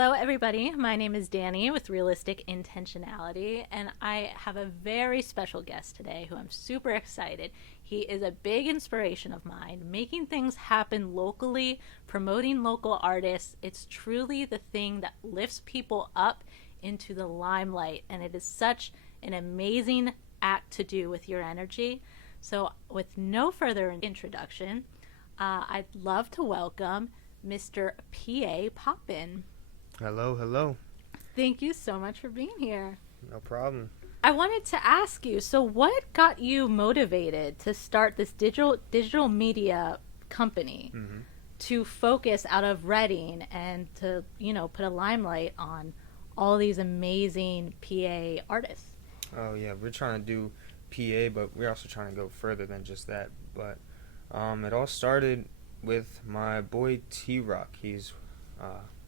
Hello, everybody. My name is Dani with Realistic Intentionality, and I have a very special guest today who I'm super excited. He is a big inspiration of mine, making things happen locally, promoting local artists. It's truly the thing that lifts people up into the limelight, and it is such an amazing act to do with your energy. So, with no further introduction, I'd love to welcome Mr. PAPoppin. Hello, hello. Thank you so much for being here. No problem. I wanted to ask you, so what got you motivated to start this digital media company to focus out of Reading and to, put a limelight on all these amazing PA artists? Oh, yeah, we're trying to do PA, but we're also trying to go further than just that. But it all started with my boy T-Rock. He's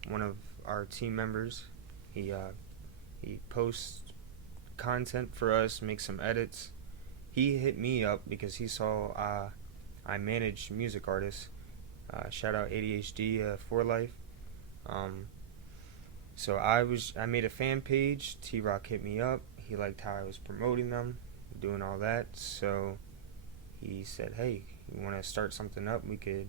one of our team members. He posts content for us, makes some edits. He hit me up because he saw I manage music artists. Shout out ADHD for life. So I made a fan page. T-Rock hit me up. He liked how I was promoting them, doing all that. So he said, "Hey, you want to start something up? We could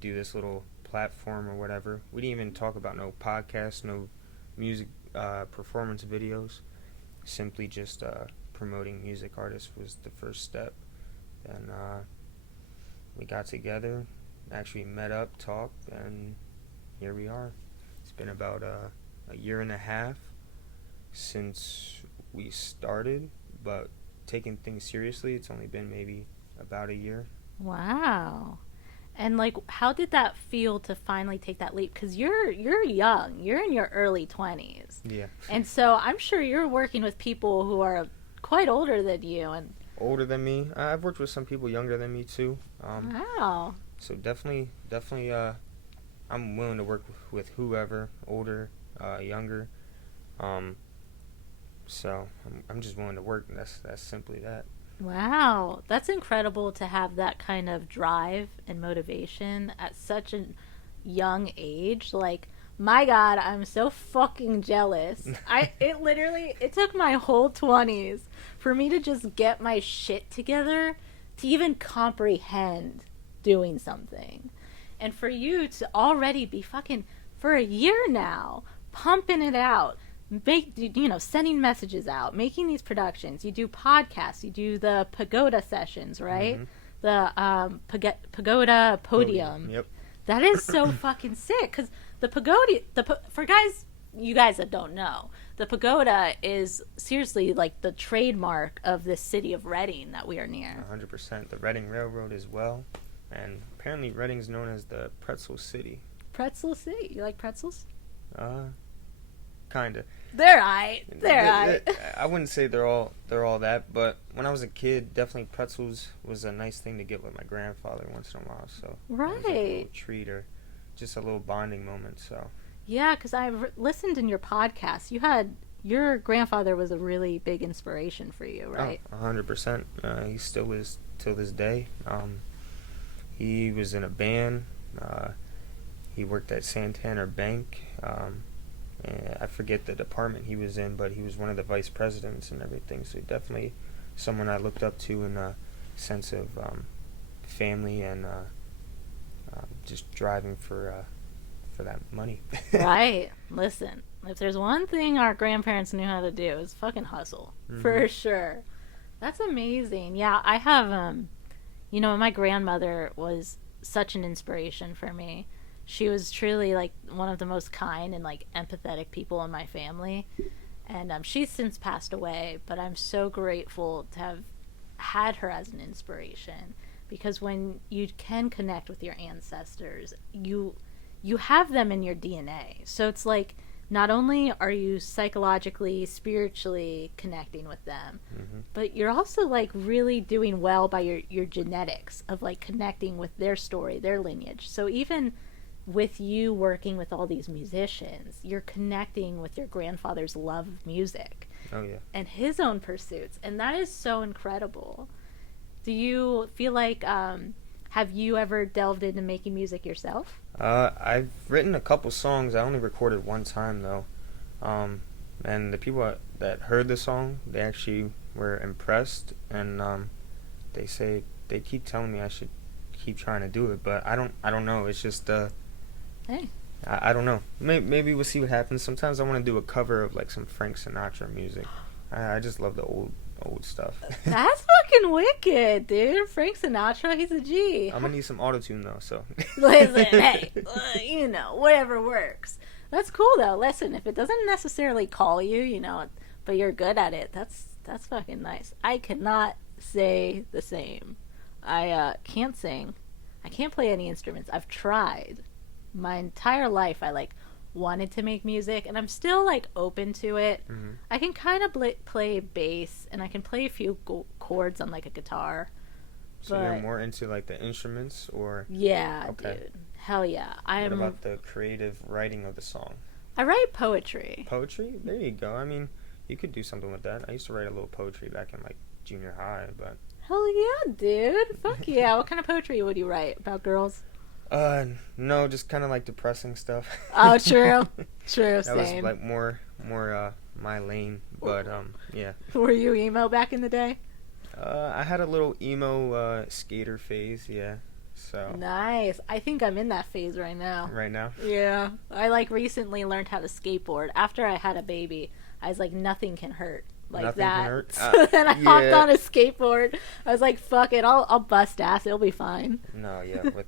do this little platform or whatever." We didn't even talk about no podcast, no music performance videos. Simply just promoting music artists was the first step. And we got together, actually met up, talked, and here we are. It's been about a year and a half since we started, but taking things seriously, it's only been maybe about a year. Wow. And how did that feel to finally take that leap? Because you're young, you're in your early 20s. Yeah. And so I'm sure you're working with people who are quite older than you and older than me. I've worked with some people younger than me too. Wow. So definitely, I'm willing to work with whoever, older, younger. So I'm just willing to work, and that's simply that. Wow, that's incredible to have that kind of drive and motivation at such a young age. My God, I'm so fucking jealous. It took my whole 20s for me to just get my shit together to even comprehend doing something. And for you to already be fucking, for a year now, pumping it out, sending messages out, making these productions. You do podcasts, you do the pagoda sessions, right? The pagoda podium. Yep. That is so fucking sick, because the pagoda, for you guys that don't know, the pagoda is seriously the trademark of the city of Reading that we are near. 100%. The Reading Railroad as well, and apparently Reading's known as the Pretzel City. Pretzel City? You like pretzels? Kinda. They're aight. I wouldn't say they're all that, but when I was a kid, definitely pretzels was a nice thing to get with my grandfather once in a while. So right, it was a little treat or just a little bonding moment. So yeah, because I've listened in your podcast. Your grandfather was a really big inspiration for you, right? 100%. He still is till this day. He was in a band. He worked at Santander Bank. I forget the department he was in, but he was one of the vice presidents and everything. So definitely someone I looked up to in a sense of family and just driving for that money. Right. Listen, if there's one thing our grandparents knew how to do, is fucking hustle. For sure. That's amazing. Yeah, I have, my grandmother was such an inspiration for me. She was truly one of the most kind and empathetic people in my family, and she's since passed away, but I'm so grateful to have had her as an inspiration, because when you can connect with your ancestors, you have them in your DNA. So it's not only are you psychologically, spiritually connecting with them, but you're also really doing well by your genetics of connecting with their story, their lineage. So even with you working with all these musicians, you're connecting with your grandfather's love of music. Oh, yeah. And his own pursuits. And that is so incredible. Do you feel Have you ever delved into making music yourself? I've written a couple songs. I only recorded one time though. And the people that heard the song, they actually were impressed, and they keep telling me I should keep trying to do it, but I don't know. It's just Hey. I don't know. Maybe we'll see what happens. Sometimes I want to do a cover of like some Frank Sinatra music. I just love the old stuff. That's fucking wicked, dude. Frank Sinatra, he's a G. I'm gonna need some auto-tune though, so. Listen, hey, whatever works. That's cool though. Listen, if it doesn't necessarily call you, but you're good at it, that's fucking nice. I cannot say the same. I can't sing. I can't play any instruments. I've tried. My entire life I wanted to make music, and I'm still open to it. Mm-hmm. I can kind of play bass, and I can play a few chords on a guitar. So you're more into the instruments, or? Yeah, okay. Dude. Hell yeah. What about the creative writing of the song? I write poetry. Poetry? There you go. I mean, you could do something with that. I used to write a little poetry back in junior high, but. Hell yeah, dude. Fuck yeah. What kind of poetry would you write? About girls? No, just kind of depressing stuff. Oh, true. True, that same. was more my lane, but yeah. Were you emo back in the day? I had a little emo skater phase, yeah. So nice. I think I'm in that phase right now. Right now? Yeah. I recently learned how to skateboard. After I had a baby, I was nothing can hurt. Nothing that. Can hurt? So then I hopped on a skateboard. I was like, fuck it, I'll bust ass, it'll be fine. No, yeah, with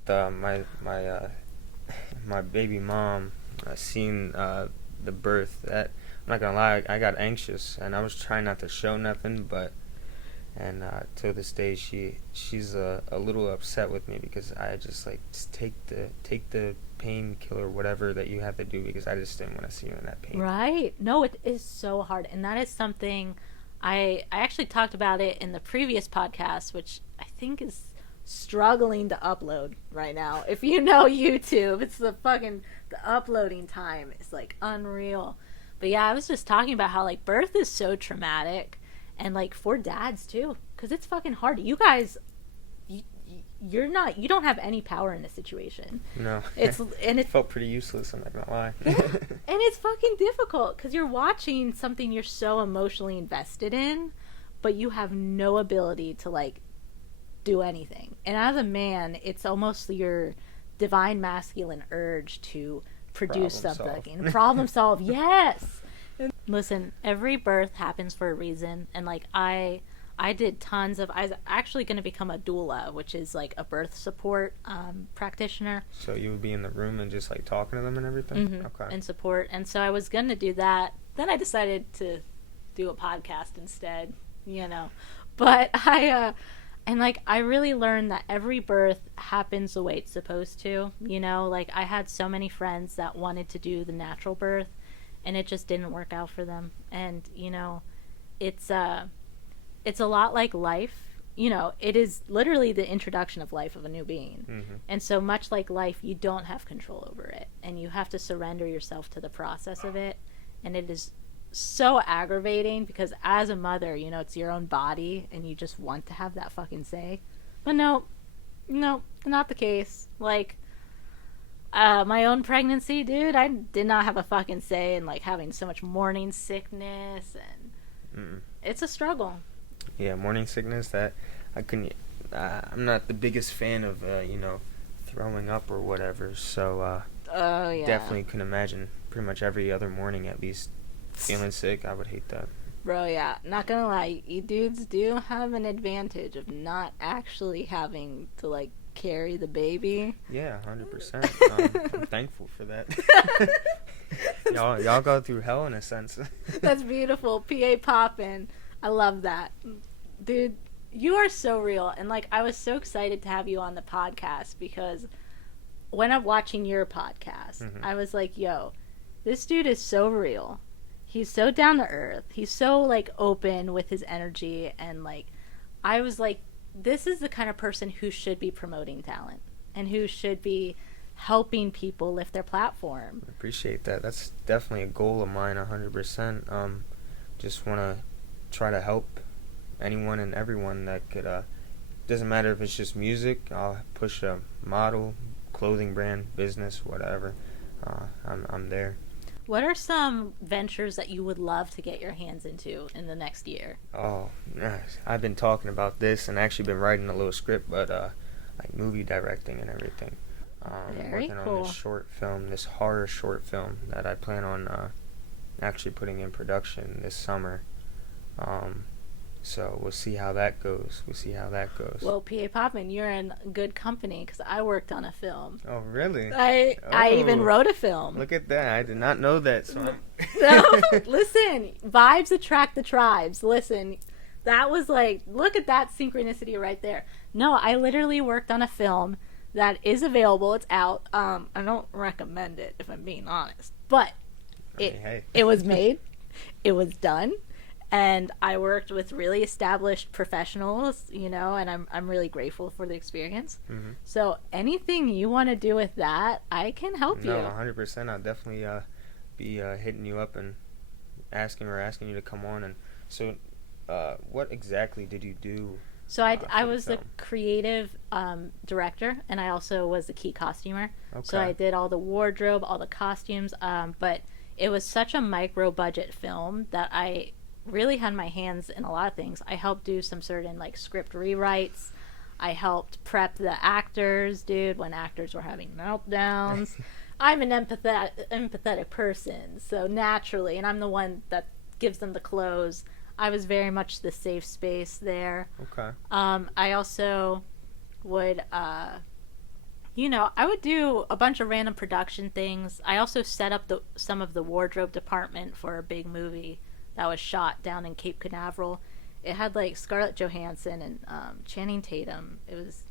my baby mom seeing the birth, that I'm not gonna lie, I got anxious, and I was trying not to show nothing, but till this day she's a little upset with me because I just take the painkiller, whatever that you have to do, because I just didn't want to see you in that pain. Right. No, it is so hard, and that is something I actually talked about it in the previous podcast, which I think is struggling to upload right now. If you know YouTube, it's the uploading time is unreal. But yeah, I was just talking about how birth is so traumatic, and for dads too, because it's fucking hard. You guys, you don't have any power in this situation. No. It felt pretty useless, I'm not gonna lie. Yeah. And it's fucking difficult because you're watching something you're so emotionally invested in, but you have no ability to do anything. And as a man, it's almost your divine masculine urge to produce something. Problem solve. Yes. Listen, every birth happens for a reason, and I did tons of. I was actually going to become a doula, which is a birth support practitioner. So you would be in the room and just talking to them and everything? Mm-hmm. Okay. And support. And so I was going to do that. Then I decided to do a podcast instead, But I really learned that every birth happens the way it's supposed to, I had so many friends that wanted to do the natural birth, and it just didn't work out for them. And, it's a lot like life. It is literally the introduction of life of a new being. Mm-hmm. And so much like life, you don't have control over it. And you have to surrender yourself to the process of it. And it is so aggravating because as a mother, it's your own body and you just want to have that fucking say. But no, not the case. My own pregnancy, dude, I did not have a fucking say in having so much morning sickness, and it's a struggle. Yeah, morning sickness, that I couldn't. I'm not the biggest fan of throwing up or whatever. So oh yeah, definitely can imagine pretty much every other morning at least feeling sick. I would hate that. Bro, yeah, not gonna lie, you dudes do have an advantage of not actually having to carry the baby. Yeah, 100%. I'm thankful for that. y'all go through hell in a sense. That's beautiful. PAPoppin. I love that. Dude, you are so real. And I was so excited to have you on the podcast because when I'm watching your podcast, mm-hmm. I was like, yo, this dude is so real. He's so down to earth. He's so open with his energy, and I was like, this is the kind of person who should be promoting talent and who should be helping people lift their platform. I appreciate that. That's definitely a goal of mine, 100%. Just want to try to help anyone and everyone that could Doesn't matter if it's just music. I'll push a model, clothing brand, business, whatever. I'm there. What are some ventures that you would love to get your hands into in the next year? Oh, nice. I've been talking about this and actually been writing a little script, but like movie directing and everything. Very Working cool. on this short film, this horror short film that I plan on actually putting in production this summer. So we'll see how that goes. Well, PAPoppin, you're in good company because I worked on a film. Oh, really? I even wrote a film. Look at that. I did not know that. So No, listen, vibes attract the tribes. Listen, that was like, look at that synchronicity right there. No, I literally worked on a film that is available. It's out. I don't recommend it if I'm being honest, but it was made, it was done, and I worked with really established professionals, and I'm really grateful for the experience. Mm-hmm. So anything you want to do with that, I can help you. No, 100%. I'll definitely be hitting you up and asking you to come on. And so, what exactly did you do? So I was the creative director, and I also was the key costumer. Okay. So I did all the wardrobe, all the costumes, but it was such a micro budget film that I really had my hands in a lot of things. I helped do some certain like script rewrites. I helped prep the actors, dude, when actors were having meltdowns. I'm an empathetic person, so naturally, and I'm the one that gives them the clothes. I was very much the safe space there. Okay. I also would, I would do a bunch of random production things. I also set up some of the wardrobe department for a big movie that was shot down in Cape Canaveral. It had like Scarlett Johansson and Channing Tatum. It was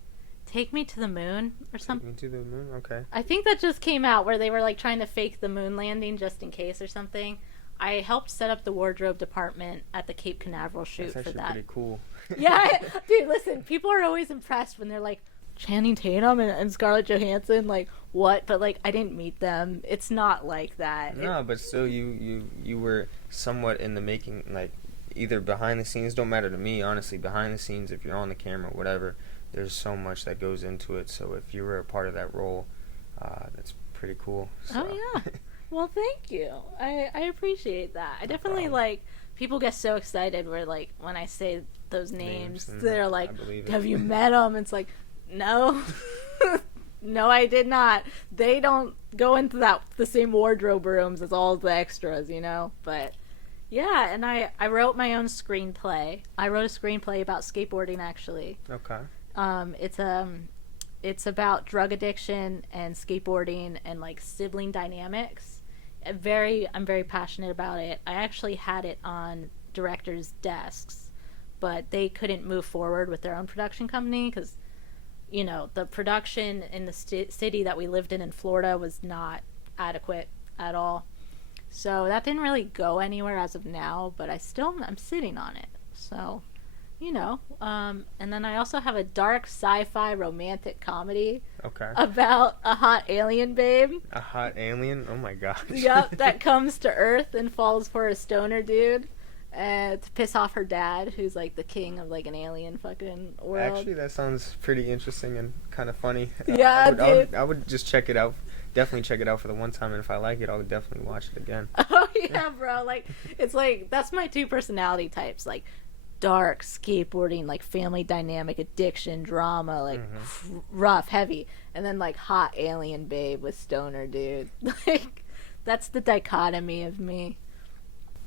Take Me to the Moon or something. Take Me to the Moon, okay. I think that just came out where they were like trying to fake the moon landing just in case or something. I helped set up the wardrobe department at the Cape Canaveral shoot for that. That's actually pretty cool. Yeah, dude, listen, people are always impressed when they're like, Channing Tatum and Scarlett Johansson, like, what? But, like, I didn't meet them. It's not like that. No, but still, you were somewhat in the making, like, either behind the scenes, don't matter to me, honestly, behind the scenes, if you're on the camera, whatever, there's so much that goes into it. So if you were a part of that role, that's pretty cool. So. Oh, yeah. Well, thank you. I appreciate that. I definitely, like, people get so excited where, like, when I say those names they're like, have you met them? It's like, no. No, I did not. They don't go into the same wardrobe rooms as all the extras, But, yeah, and I wrote my own screenplay. I wrote a screenplay about skateboarding, actually. Okay. It's about drug addiction and skateboarding and, like, sibling dynamics. I'm very passionate about it. I actually had it on directors' desks, but they couldn't move forward with their own production company because, the production in the city that we lived in Florida was not adequate at all. So that didn't really go anywhere as of now, but I'm sitting on it. So, and then I also have a dark sci-fi romantic comedy. Okay. About a hot alien babe. A hot alien? Oh my gosh. Yep, that comes to Earth and falls for a stoner dude to piss off her dad, who's like the king of like an alien fucking world. Actually, that sounds pretty interesting and kind of funny. Yeah, dude. I would just check it out. Definitely check it out for the one time, and if I like it, I'll definitely watch it again. Oh yeah, bro. Like, it's like, that's my two personality types. Like, dark skateboarding, like family dynamic, addiction, drama, like rough, heavy, and then like hot alien babe with stoner dude. Like, that's the dichotomy of me.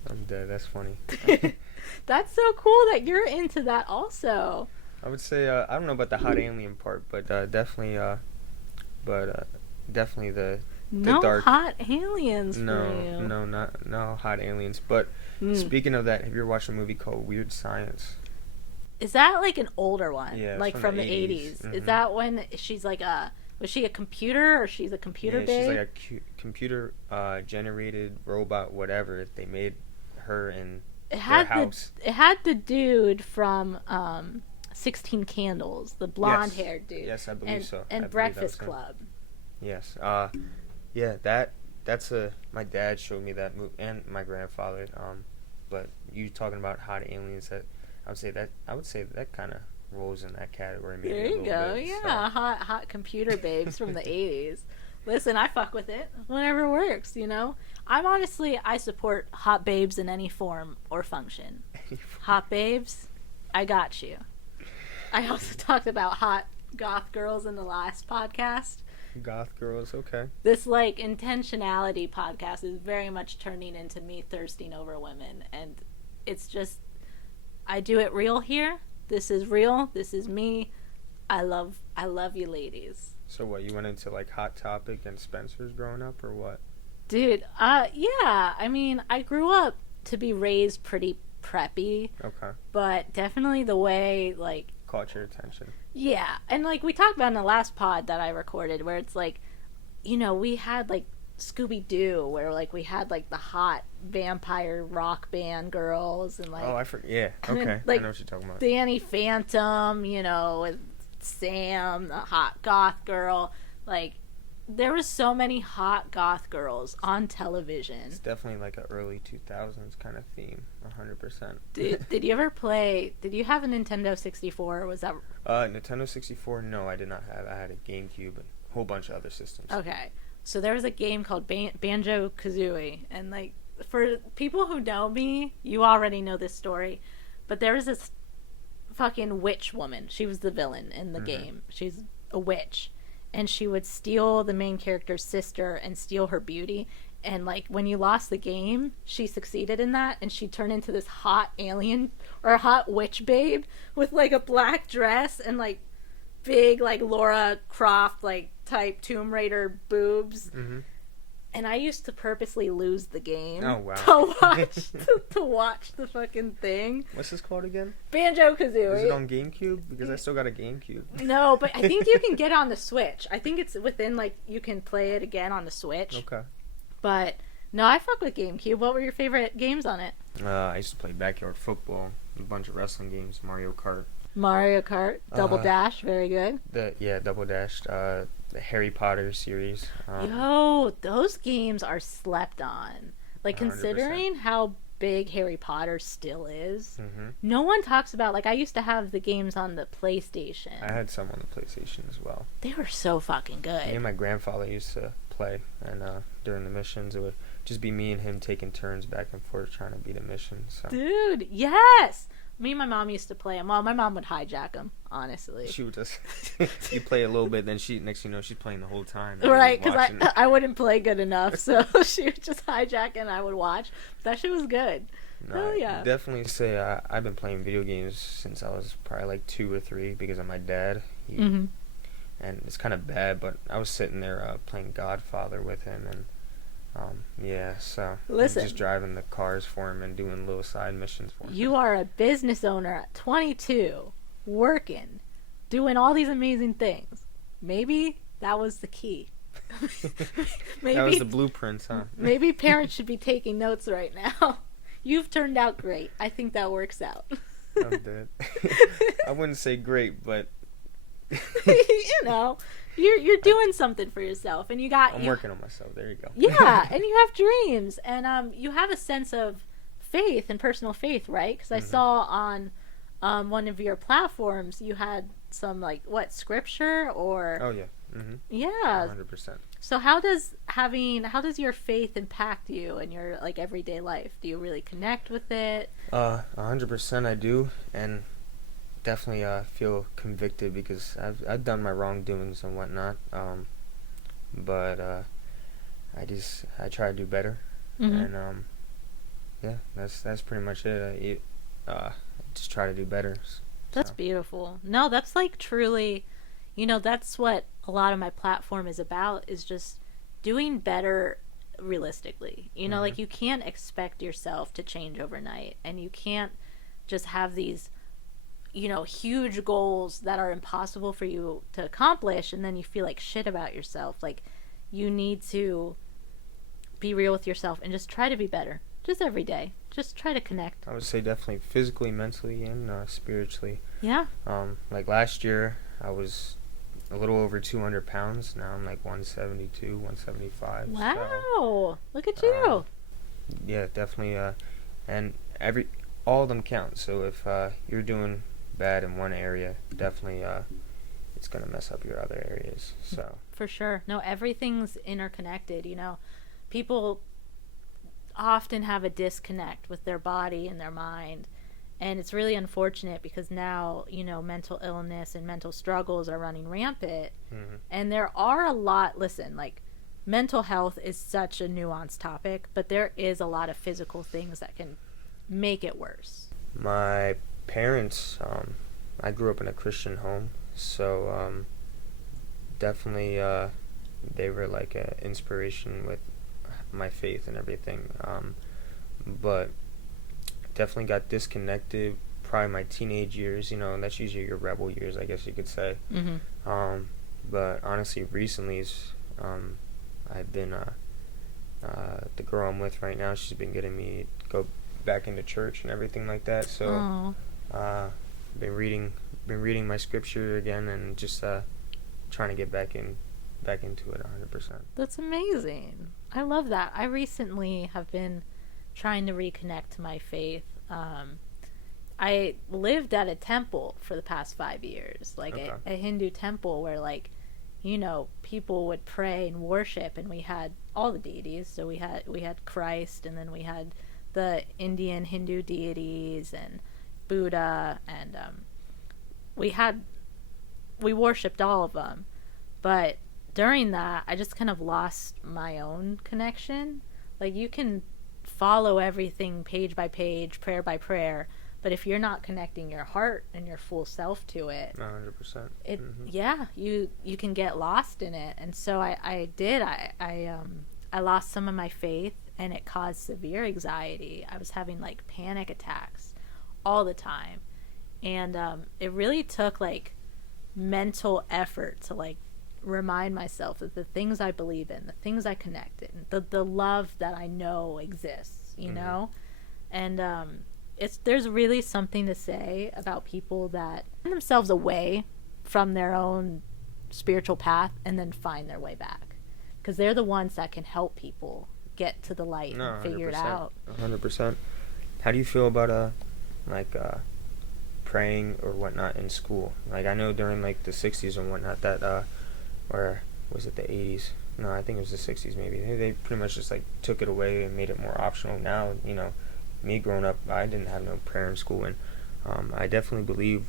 I'm dead. That's funny. That's so cool that you're into that also. I would say I don't know about the hot alien part, but definitely the no dark hot aliens. No hot aliens. But speaking of that, have you ever watched a movie called Weird Science? Is that like an older one? Yeah, like from the 80s. Mm-hmm. Is that when she's like was she a computer or she's a computer babe? She's like a computer generated robot, whatever. They made her in their house. It had the dude from 16 Candles, the blonde haired dude. Yes, I believe so. And Breakfast Club. Yes. Yeah, that's my dad showed me that movie, and my grandfather. But you talking about hot aliens, I would say that kind of rolls in that category. Maybe There you go. bit, Yeah, so. hot computer babes from the 80s. Listen, I fuck with it. Whatever works, you know? I support hot babes in any form or function. Hot babes, I got you. I also talked about hot goth girls in the last podcast. Goth girls, okay. This, like, intentionality podcast is very much turning into me thirsting over women. And it's just, I do it real here. This is real. This is me. I love you ladies. So what, you went into, like, Hot Topic and Spencer's growing up, or what? Dude, yeah. I mean, I grew up to be raised pretty preppy. Okay. But definitely the way, like... Caught your attention. Yeah. And, like, we talked about in the last pod that I recorded where it's, like, you know, we had, like, Scooby-Doo where, like, we had, like, the hot vampire rock band girls and, like... Oh, I forget. Yeah, okay. Then, like, I know what you're talking about. Danny Phantom, you know, with Sam, the hot goth girl. Like, there was so many hot goth girls on television. It's definitely like an early 2000s kind of theme, 100%. Did you ever play... Did you have a Nintendo 64? Was that... Nintendo 64, no, I did not have. I had a GameCube and a whole bunch of other systems. Okay. So there was a game called Banjo-Kazooie. And, like, for people who know me, you already know this story. But there was this fucking witch woman. She was the villain in the game. She's a witch. And she would steal the main character's sister and steal her beauty. And, like, when you lost the game, she succeeded in that. And she turned into this hot alien or hot witch babe with, like, a black dress and, like, big, like, Laura Croft, like, type Tomb Raider boobs. Mm-hmm. And I used to purposely lose the game to watch the fucking thing. What's this called again? Banjo-Kazooie. Is it on GameCube? Because I still got a GameCube. No, but I think you can get on the Switch. I think it's within, like, you can play it again on the Switch. Okay. But, no, I fuck with GameCube. What were your favorite games on it? I used to play backyard football, a bunch of wrestling games, Mario Kart. Mario Kart, Double Dash, very good. Double Dash, the Harry Potter series. Yo, those games are slept on. Like, 100%. Considering how big Harry Potter still is, no one talks about, like, I used to have the games on the PlayStation. I had some on the PlayStation as well. They were so fucking good. Me and my grandfather used to play, and during the missions, it would just be me and him taking turns back and forth trying to beat a mission. So. Dude, yes! Me and my mom used to play them. Well, my mom would hijack them, honestly. She would just... you play a little bit, then next thing you know, she's playing the whole time. Right, because I wouldn't play good enough, so she would just hijack and I would watch. That shit was good. No, hell yeah. Definitely say I've been playing video games since I was probably like 2 or 3 because of my dad. And it's kind of bad, but I was sitting there playing Godfather with him, and so listen, I'm just driving the cars for him and doing little side missions for him. You are a business owner at 22, working, doing all these amazing things. Maybe that was the key. Maybe that was the blueprints, huh? Maybe parents should be taking notes right now. You've turned out great. I think that works out. I'm dead. I wouldn't say great, but you know, you're doing something for yourself, and I'm working on myself. There you go. Yeah, and you have dreams, and you have a sense of faith and personal faith, right? Because I saw on one of your platforms you had some, like, what, scripture or... Oh yeah. Yeah. 100%. So how does your faith impact you in your, like, everyday life? Do you really connect with it? 100% I do, and definitely feel convicted because I've done my wrongdoings and whatnot. But I try to do better, and that's pretty much it. I just try to do better. That's beautiful. No, that's, like, truly, you know, that's what a lot of my platform is about, is just doing better realistically. You know, like, you can't expect yourself to change overnight, and you can't just have these, you know, huge goals that are impossible for you to accomplish, and then you feel like shit about yourself. Like, you need to be real with yourself and just try to be better. Just every day. Just try to connect. I would say definitely physically, mentally, and spiritually. Yeah. Like last year, I was a little over 200 pounds. Now I'm like 172, 175. Wow. So, look at you. Yeah, definitely. And all of them count. So if you're doing bad in one area, definitely it's gonna mess up your other areas. So For sure. No, everything's interconnected. People often have a disconnect with their body and their mind. And it's really unfortunate because now, mental illness and mental struggles are running rampant. mm-hmm. And there are a lot, listen, like, mental health is such a nuanced topic, but there is a lot of physical things that can make it worse. My parents, I grew up in a Christian home, so definitely they were like an inspiration with my faith and everything. But definitely got disconnected probably my teenage years, and that's usually your rebel years, I guess you could say. Mm-hmm. But honestly, recently, I've been, the girl I'm with right now, she's been getting me to go back into church and everything like that. So, been reading my scripture again and just trying to get back into it 100%. That's amazing. I love that. I recently have been trying to reconnect to my faith. I lived at a temple for the past 5 years, like Okay. a Hindu temple where, like, people would pray and worship, and we had all the deities. So we had Christ, and then we had the Indian Hindu deities and Buddha, and we worshipped all of them. But during that, I just kind of lost my own connection. Like, you can follow everything page by page, prayer by prayer, but if you're not connecting your heart and your full self to it, 100%. yeah, you can get lost in it. And so I lost some of my faith, and it caused severe anxiety. I was having like panic attacks all the time, and it really took like mental effort to like remind myself that the things I believe in, the things I connect in, the love that I know exists, and there's really something to say about people that find themselves away from their own spiritual path and then find their way back, because they're the ones that can help people get to the light and figure it out. 100%. How do you feel about praying or whatnot in school? Like, I know during like the 60s and whatnot that or was it the 80s? No, I think it was the 60s maybe. They pretty much just like took it away and made it more optional. Now, me growing up, I didn't have no prayer in school, and I definitely believe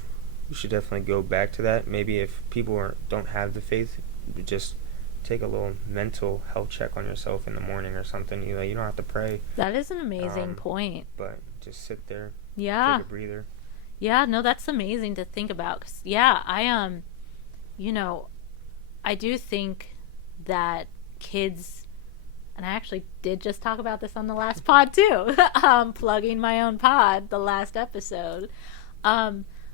we should definitely go back to that. Maybe if people don't have the faith, just take a little mental health check on yourself in the morning or something. You don't have to pray. That is an amazing point. But just sit there, yeah, take a breather. Yeah, no, that's amazing to think about. 'Cause, yeah, I do think that kids, and I actually did just talk about this on the last pod too, plugging my own pod, the last episode.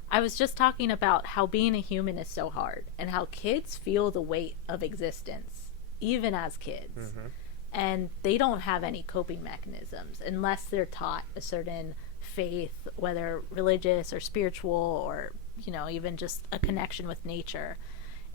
I was just talking about how being a human is so hard, and how kids feel the weight of existence, even as kids. Mm-hmm. And they don't have any coping mechanisms unless they're taught a certain faith, whether religious or spiritual, or, even just a connection with nature.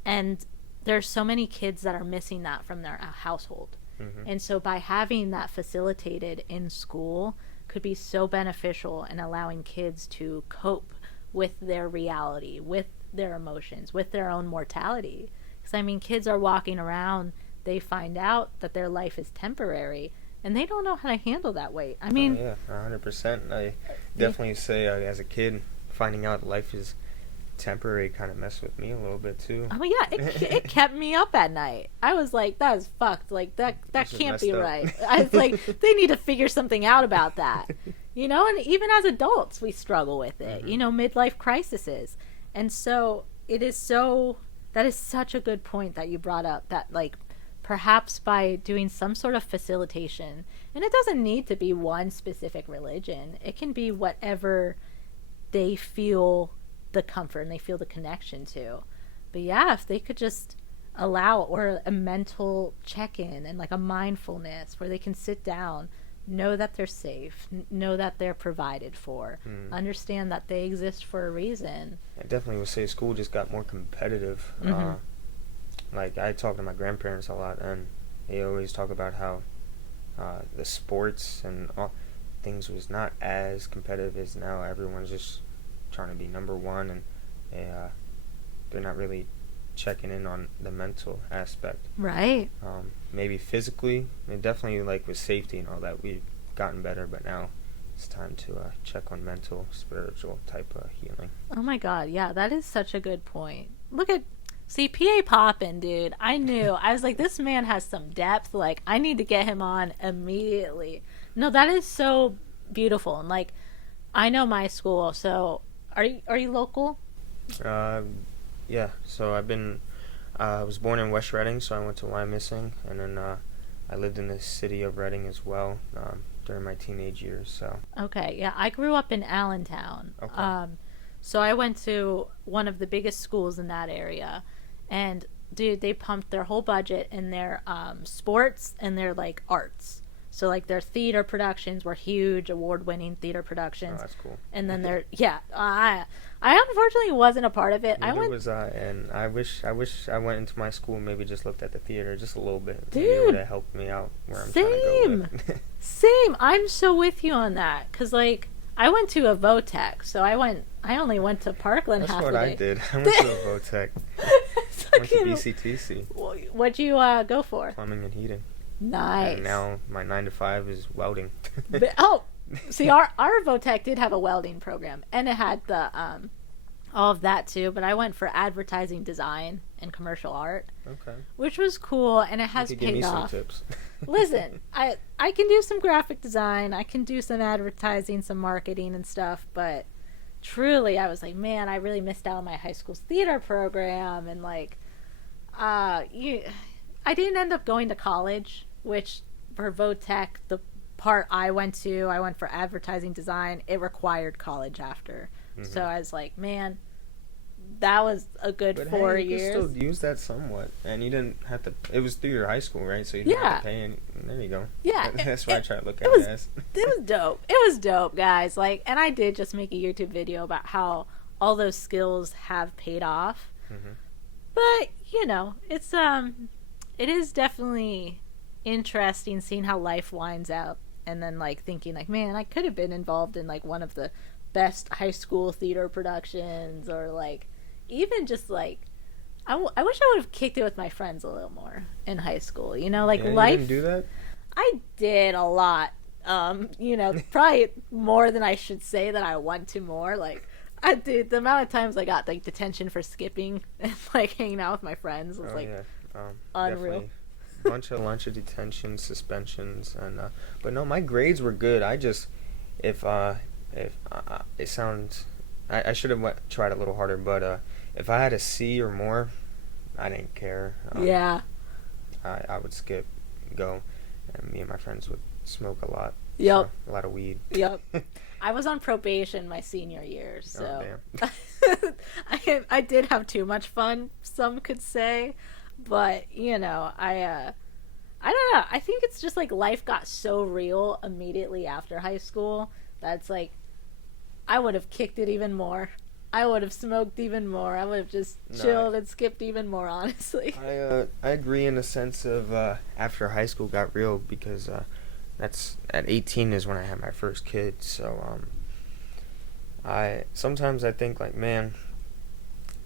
And there's so many kids that are missing that from their household. Mm-hmm. And so by having that facilitated in school could be so beneficial in allowing kids to cope with their reality, with their emotions, with their own mortality. Because, kids are walking around, they find out that their life is temporary, and they don't know how to handle that weight. Yeah, 100%. I definitely say as a kid, finding out life is temporary kind of messed with me a little bit too. Oh yeah, it kept me up at night. I was like, that is fucked. Like, that can't be right. I was like, they need to figure something out about that. And even as adults, we struggle with it. Mm-hmm. Midlife crises. And so that is such a good point that you brought up, that like perhaps by doing some sort of facilitation, and it doesn't need to be one specific religion. It can be whatever they feel the comfort and they feel the connection to. But yeah, if they could just allow, or a mental check-in and like a mindfulness where they can sit down, know that they're safe, know that they're provided for, understand that they exist for a reason. I definitely would say school just got more competitive. Mm-hmm. Like, I talk to my grandparents a lot, and they always talk about how the sports and all things was not as competitive as now. Everyone's just trying to be number one, and they're not really checking in on the mental aspect. Right. Maybe physically, and definitely like with safety and all that, we've gotten better, but now it's time to check on mental, spiritual type of healing. Oh my God, yeah, that is such a good point. Look at, see, PAPoppin, dude. I knew. I was like, this man has some depth. Like, I need to get him on immediately. No, that is so beautiful. And like, I know my school. So, are you local? Yeah. So I was born in West Reading, so I went to Wyomissing, and then I lived in the city of Reading as well during my teenage years. So. Okay, yeah, I grew up in Allentown. Okay. So I went to one of the biggest schools in that area, and dude, they pumped their whole budget in their sports and their like arts. So like their theater productions were huge, award-winning theater productions. Oh, that's cool. And then their I unfortunately wasn't a part of it. Neither was I, and I wish I went into my school and maybe just looked at the theater just a little bit. Dude, maybe it would have helped me out where I'm trying to go with. Same. I'm so with you on that, cause like I went to a VOTEC, so I only went to Parkland That's half what the day. I did. I went to a VOTEC. I went to BCTC. What'd you go for? Plumbing and heating. Nice. And now my 9 to 5 is welding. See, our VOTEC did have a welding program, and it had the all of that too. But I went for advertising design and commercial art, Okay. which was cool, and it has You could paid give me off. some tips. Listen, I can do some graphic design, I can do some advertising, some marketing and stuff, but truly, I was like, man, I really missed out on my high school's theater program, and like, I didn't end up going to college, which for VOTEC, the part I went for advertising design, it required college after. Mm-hmm. So I was like, man, that was a good But 4 hey, you years. could still use that somewhat, and you didn't have to. It was through your high school, right? So you didn't have to pay any. There you go. Yeah, That's what I try to look at it was, it as. It was dope. It was dope, guys. Like, and I did just make a YouTube video about how all those skills have paid off. Mm-hmm. But you know, it is definitely interesting seeing how life winds out, and then like thinking like, man, I could have been involved in like one of the best high school theater productions, or like even just like I wish I would have kicked it with my friends a little more in high school. You know, like life. You didn't do that? I did a lot. You know, probably more than I should say that I want to more. Like, I did the amount of times I got like detention for skipping and like hanging out with my friends was unreal. Bunch of detention, suspensions, and but no, my grades were good. I just if it sounds I should have tried a little harder, but if I had a C or more, I didn't care. Yeah. I would skip, go, and me and my friends would smoke a lot. Yep. So, a lot of weed. Yep. I was on probation my senior year, so I did have too much fun, some could say, but you know, I don't know. I think it's just like life got so real immediately after high school that's like I would have kicked it even more. I would have smoked even more. I would have just chilled and skipped even more, honestly. I agree in the sense of after high school got real, because that's at 18 is when I had my first kid. So I sometimes I think like, man,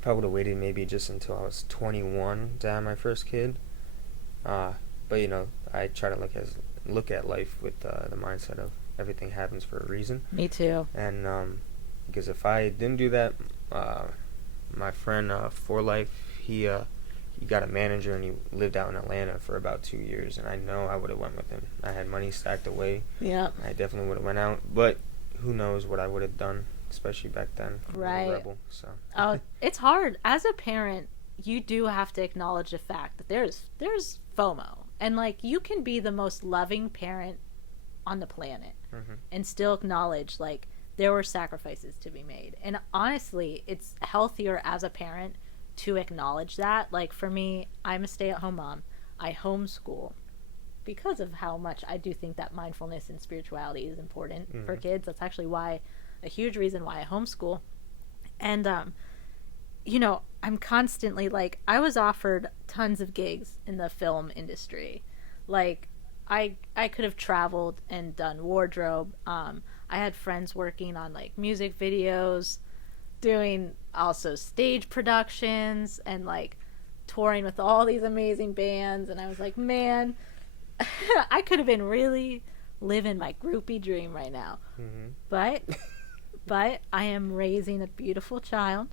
if I would have waited maybe just until I was 21 to have my first kid. But you know, I try to look at life with the mindset of everything happens for a reason. Me too. And because if I didn't do that, my friend For Life, he got a manager and he lived out in Atlanta for about 2 years, and I know I would have went with him. I had money stacked away. Yeah. I definitely would have went out, but who knows what I would have done, especially back then. Right. I was a rebel, so. Oh, it's hard as a parent. You do have to acknowledge the fact that there's FOMO, and like you can be the most loving parent on the planet and still acknowledge like there were sacrifices to be made. And honestly, it's healthier as a parent to acknowledge that. Like for me, I'm a stay-at-home mom. I homeschool because of how much I do think that mindfulness and spirituality is important for kids. That's actually a huge reason why I homeschool. And you know, I'm constantly like, I was offered tons of gigs in the film industry. Like I could have traveled and done wardrobe. I had friends working on like music videos. doing also stage productions and like touring with all these amazing bands. And I was like, man, I could have been really living my groupie dream right now. Mm-hmm. But I am raising a beautiful child,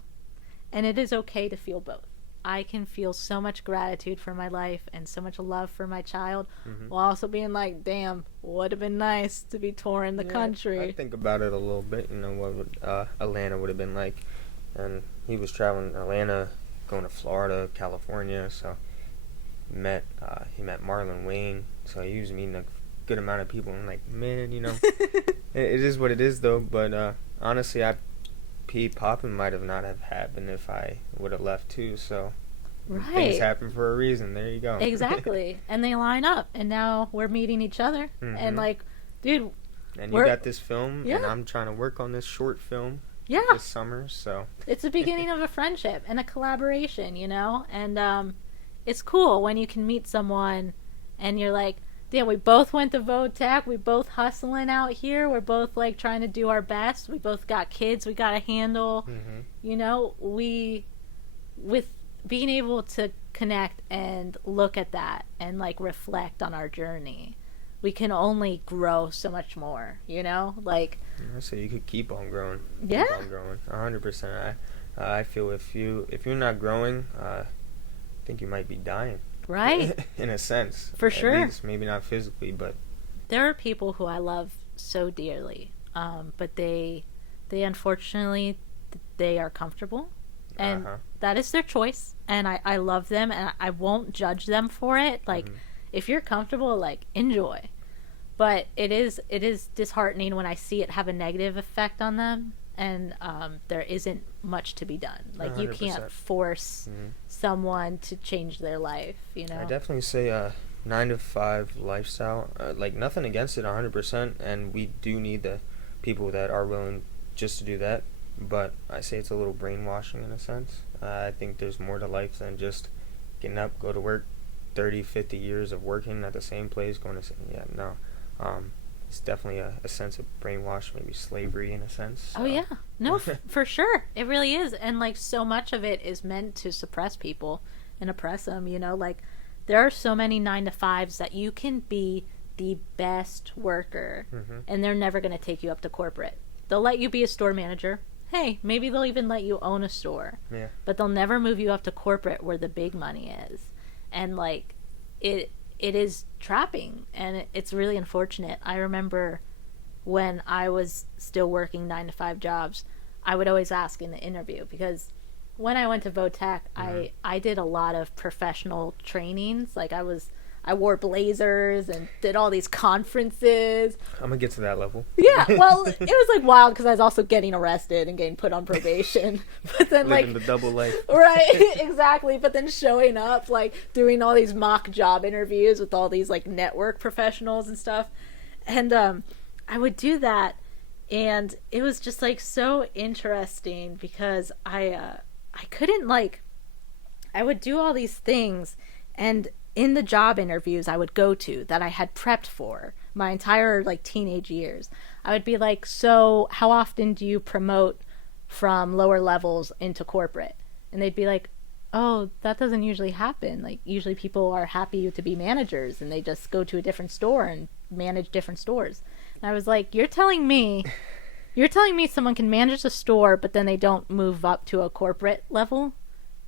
and it is okay to feel both. I can feel so much gratitude for my life and so much love for my child, Mm-hmm. while also being like, damn, would have been nice to be touring the country. I think about it a little bit, what would Atlanta would have been like. And he was traveling Atlanta, going to Florida, California, so he met Marlon Wayne, so he was meeting a good amount of people. I'm like, man, it is what it is, though. But honestly, PAPoppin might have not have happened if I would have left too. So things happen for a reason. There you go. Exactly, and they line up, and now we're meeting each other, Mm-hmm. and like, dude. And you got this film, Yeah. and I'm trying to work on this short film. Yeah. This summer, so It's the beginning of a friendship and a collaboration, and it's cool when you can meet someone and you're like, yeah, we both went to VOTech, we both hustling out here, we're both like trying to do our best, we both got kids we gotta handle. Mm-hmm. We with being able to connect and look at that and like reflect on our journey, we can only grow so much more, like. So you could keep on growing. Yeah. Keep on growing. 100%. I feel if you're not growing, I think you might be dying. Right. In a sense. For sure. At least, maybe not physically, but there are people who I love so dearly, but they unfortunately they are comfortable, and that is their choice, and I love them, and I won't judge them for it. Like, if you're comfortable, like, enjoy. But it is disheartening when I see it have a negative effect on them, and there isn't much to be done. Like, 100%. You can't force someone to change their life, I definitely say 9 to 5 lifestyle. Like, nothing against it 100%, and we do need the people that are willing just to do that. But I say it's a little brainwashing in a sense. I think there's more to life than just getting up, go to work, 30, 50 years of working at the same place, going to no. It's definitely a sense of brainwash, maybe slavery in a sense. So. Oh yeah, no, for sure, it really is, and like so much of it is meant to suppress people and oppress them. Like there are so many 9 to 5s that you can be the best worker, and they're never going to take you up to corporate. They'll let you be a store manager. Hey, maybe they'll even let you own a store. Yeah. But they'll never move you up to corporate where the big money is, and like it is trapping, and it's really unfortunate. I remember when I was still working 9 to 5 jobs, I would always ask in the interview, because when I went to VOTech, I did a lot of professional trainings. Like I wore blazers and did all these conferences. I'm gonna get to that level. Yeah, well, it was like wild because I was also getting arrested and getting put on probation. But then living the double life. Right, exactly. But then showing up, like doing all these mock job interviews with all these like network professionals and stuff. And I would do that, and it was just like so interesting because I couldn't I would do all these things, and in the job interviews I would go to that I had prepped for my entire like teenage years, I would be like, so how often do you promote from lower levels into corporate? And they'd be like, oh, that doesn't usually happen. Like usually people are happy to be managers and they just go to a different store and manage different stores. And I was like, you're telling me someone can manage a store but then they don't move up to a corporate level?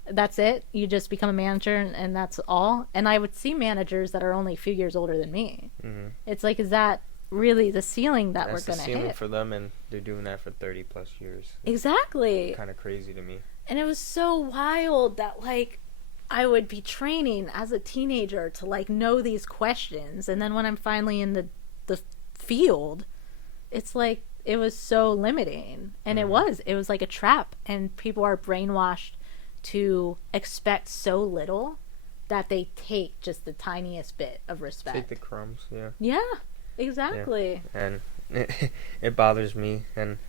That's it? You just become a manager and that's all? And I would see managers that are only a few years older than me. It's like, is that really the ceiling that we're going to hit? That's the ceiling for them, and they're doing that for 30 plus years. Exactly. Kind of crazy to me. And it was so wild that like I would be training as a teenager to like know these questions, and then when I'm finally in the field, it's like it was so limiting. And it was like a trap, and people are brainwashed to expect so little that they take just the tiniest bit of respect. Take the crumbs, yeah. Yeah, exactly. Yeah. And it bothers me, and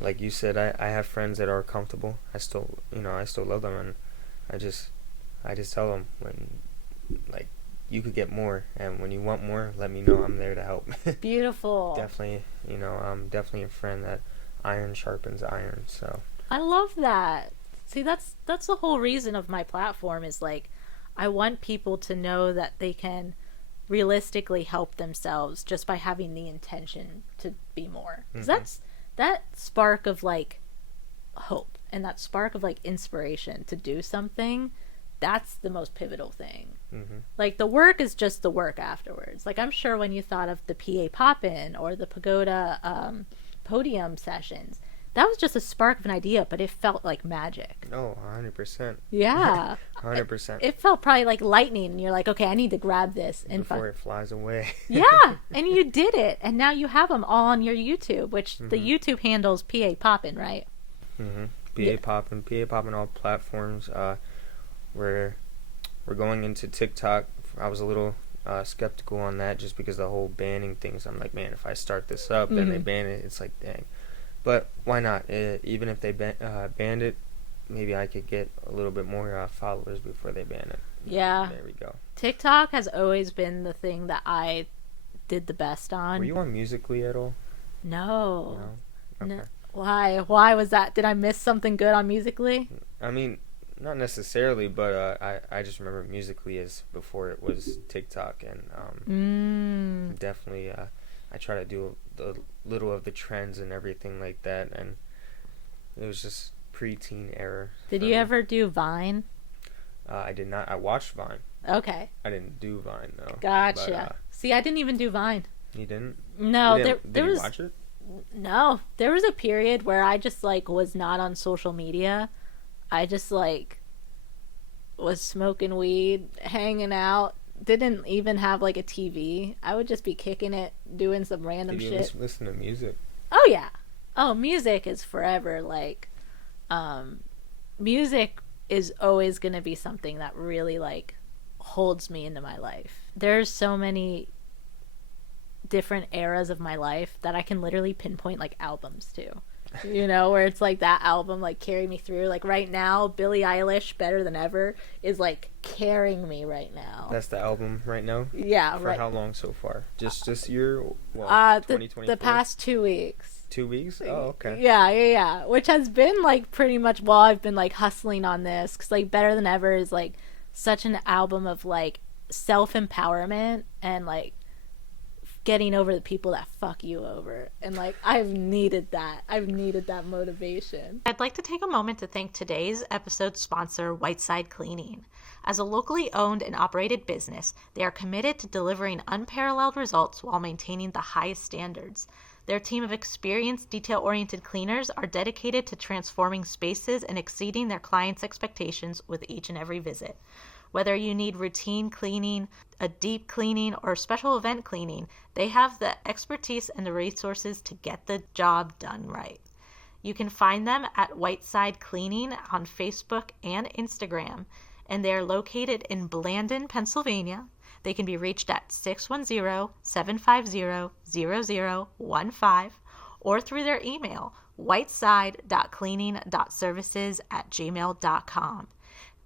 like you said, I have friends that are comfortable. I still love them, and I just tell them, when like, you could get more, and when you want more, let me know. I'm there to help. Beautiful. Definitely, I'm definitely a friend that iron sharpens iron, so I love that. See, that's the whole reason of my platform is like I want people to know that they can realistically help themselves just by having the intention to be more. Because that's that spark of like hope and that spark of like inspiration to do something. That's the most pivotal thing. Like the work is just the work afterwards. Like I'm sure when you thought of the PAPoppin or the Pagoda podium sessions, that was just a spark of an idea, but it felt like magic. Oh, 100%. Yeah. 100%. It felt probably like lightning, and you're like, okay, I need to grab this. And before it flies away. Yeah, and you did it. And now you have them all on your YouTube, which the YouTube handle's PAPoppin, right? PAPoppin, PAPoppin all platforms. We're going into TikTok. I was a little skeptical on that just because the whole banning thing. So I'm like, man, if I start this up and they ban it, it's like, dang. But why not? Even if they banned it, maybe I could get a little bit more followers before they ban it. Yeah. There we go. TikTok has always been the thing that I did the best on. Were you on Musical.ly at all? No. Okay. No. Why? Why was that? Did I miss something good on Musical.ly? I mean, not necessarily, but I just remember Musical.ly as before it was TikTok, and definitely I try to do a little of the trends and everything like that, and it was just pre-teen era. Did you ever do Vine? I did not. I watched Vine. Okay. I didn't do Vine though. Gotcha. But, see, I didn't even do Vine. You didn't? No, did there you was watch it? No, there was a period where I just like was not on social media. I just like was smoking weed, hanging out, didn't even have like a TV. I would just be kicking it, doing some random Did you shit. listen to music? Oh yeah. Oh, music is forever like music is always going to be something that really like holds me into my life. There's so many different eras of my life that I can literally pinpoint like albums to. You know, where it's like that album like carried me through. Like right now, Billie Eilish, Better Than Ever, is like carrying me right now. That's the album right now? Yeah, For right. how long so far? Just this year? Well, 2024? The past 2 weeks. 2 weeks? Oh, okay. Yeah. Which has been like pretty much while I've been like hustling on this, because like Better Than Ever is like such an album of like self-empowerment and like getting over the people that fuck you over, and like I've needed that motivation. I'd like to take a moment to thank today's episode sponsor, Whiteside Cleaning. As a locally owned and operated business, they are committed to delivering unparalleled results while maintaining the highest standards. Their team of experienced, detail-oriented cleaners are dedicated to transforming spaces and exceeding their clients' expectations with each and every visit. Whether you need routine cleaning, a deep cleaning, or special event cleaning, they have the expertise and the resources to get the job done right. You can find them at Whiteside Cleaning on Facebook and Instagram, and they are located in Blandon, Pennsylvania. They can be reached at 610-750-0015 or through their email, whiteside.cleaning.services@gmail.com.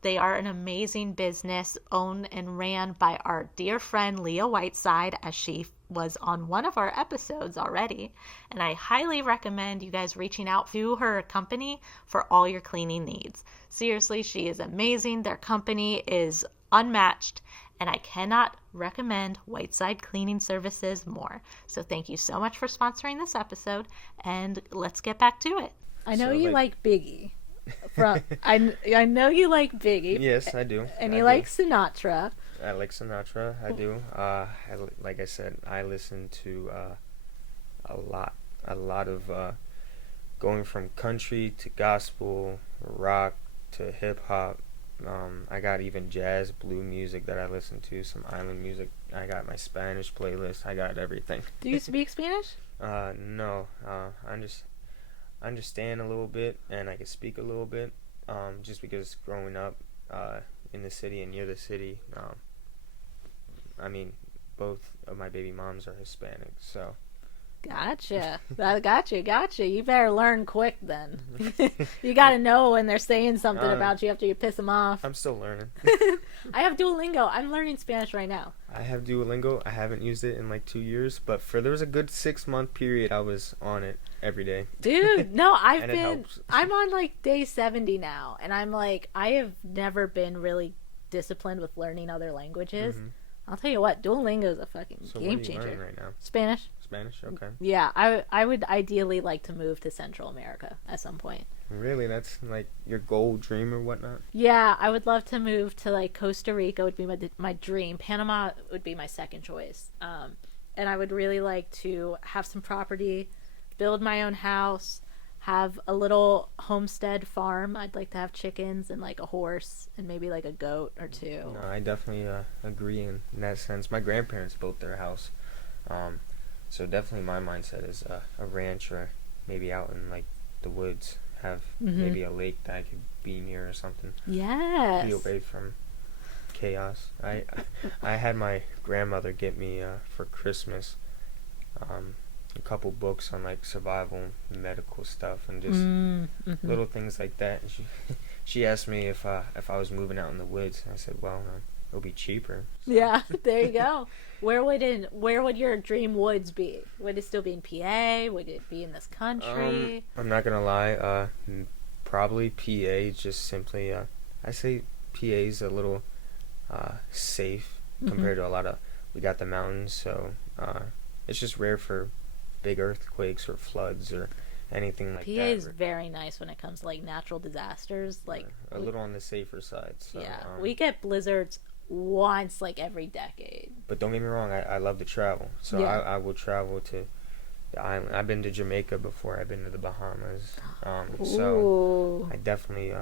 They are an amazing business owned and ran by our dear friend Leah Whiteside, as she was on one of our episodes already. And I highly recommend you guys reaching out to her company for all your cleaning needs. Seriously, she is amazing. Their company is unmatched, and I cannot recommend Whiteside Cleaning Services more. So thank you so much for sponsoring this episode, and let's get back to it. I know you like Biggie. I know you like Biggie. Yes, I do. And you like Sinatra. I like Sinatra. I do. Like I said, I listen to a lot of going from country to gospel, rock to hip hop. I got even jazz, blue music that I listen to, some island music. I got my Spanish playlist. I got everything. Do you speak Spanish? No. I understand a little bit, and I can speak a little bit. Just because growing up in the city and near the city, I mean, both of my baby moms are Hispanic, so. Gotcha. Gotcha. You better learn quick then. You gotta know when they're saying something about you after you piss them off. I'm still learning. I have Duolingo. I'm learning Spanish right now. I have Duolingo. I haven't used it in like 2 years, but there was a good 6 month period I was on it every day. Dude, no, And it helps. I'm on like day 70 now, and I'm like, I have never been really disciplined with learning other languages. Mhm. I'll tell you what, Duolingo is a fucking So game what are you learning changer. right now? Spanish. Spanish? Okay. Yeah, I would ideally like to move to Central America at some point. Really? That's like your goal, dream, or whatnot? Yeah, I would love to move to like Costa Rica would be my dream. Panama would be my second choice. And I would really like to have some property, build my own house, have a little homestead farm. I'd like to have chickens and like a horse and maybe like a goat or two. No, I definitely agree in that sense. My grandparents built their house. So definitely my mindset is a ranch or maybe out in like the woods. Have maybe a lake that I could be near or something. Yes. Be away from chaos. I had my grandmother get me for Christmas a couple books on like survival medical stuff and just little things like that. And she asked me if I was moving out in the woods, and I said, well, it'll be cheaper. So. Yeah, there you go. Where would your dream woods be? Would it still be in PA? Would it be in this country? I'm not gonna lie. Probably PA. Just simply, I say PA's a little safe compared to a lot of. We got the mountains, so it's just rare for big earthquakes or floods or anything like PA that. is very nice when it comes to like natural disasters. Like a little on the safer side. So, yeah, we get blizzards once like every decade. But don't get me wrong, I love to travel. So Yeah. I will travel to the island. I've been to Jamaica before. I've been to the Bahamas. So Ooh. I definitely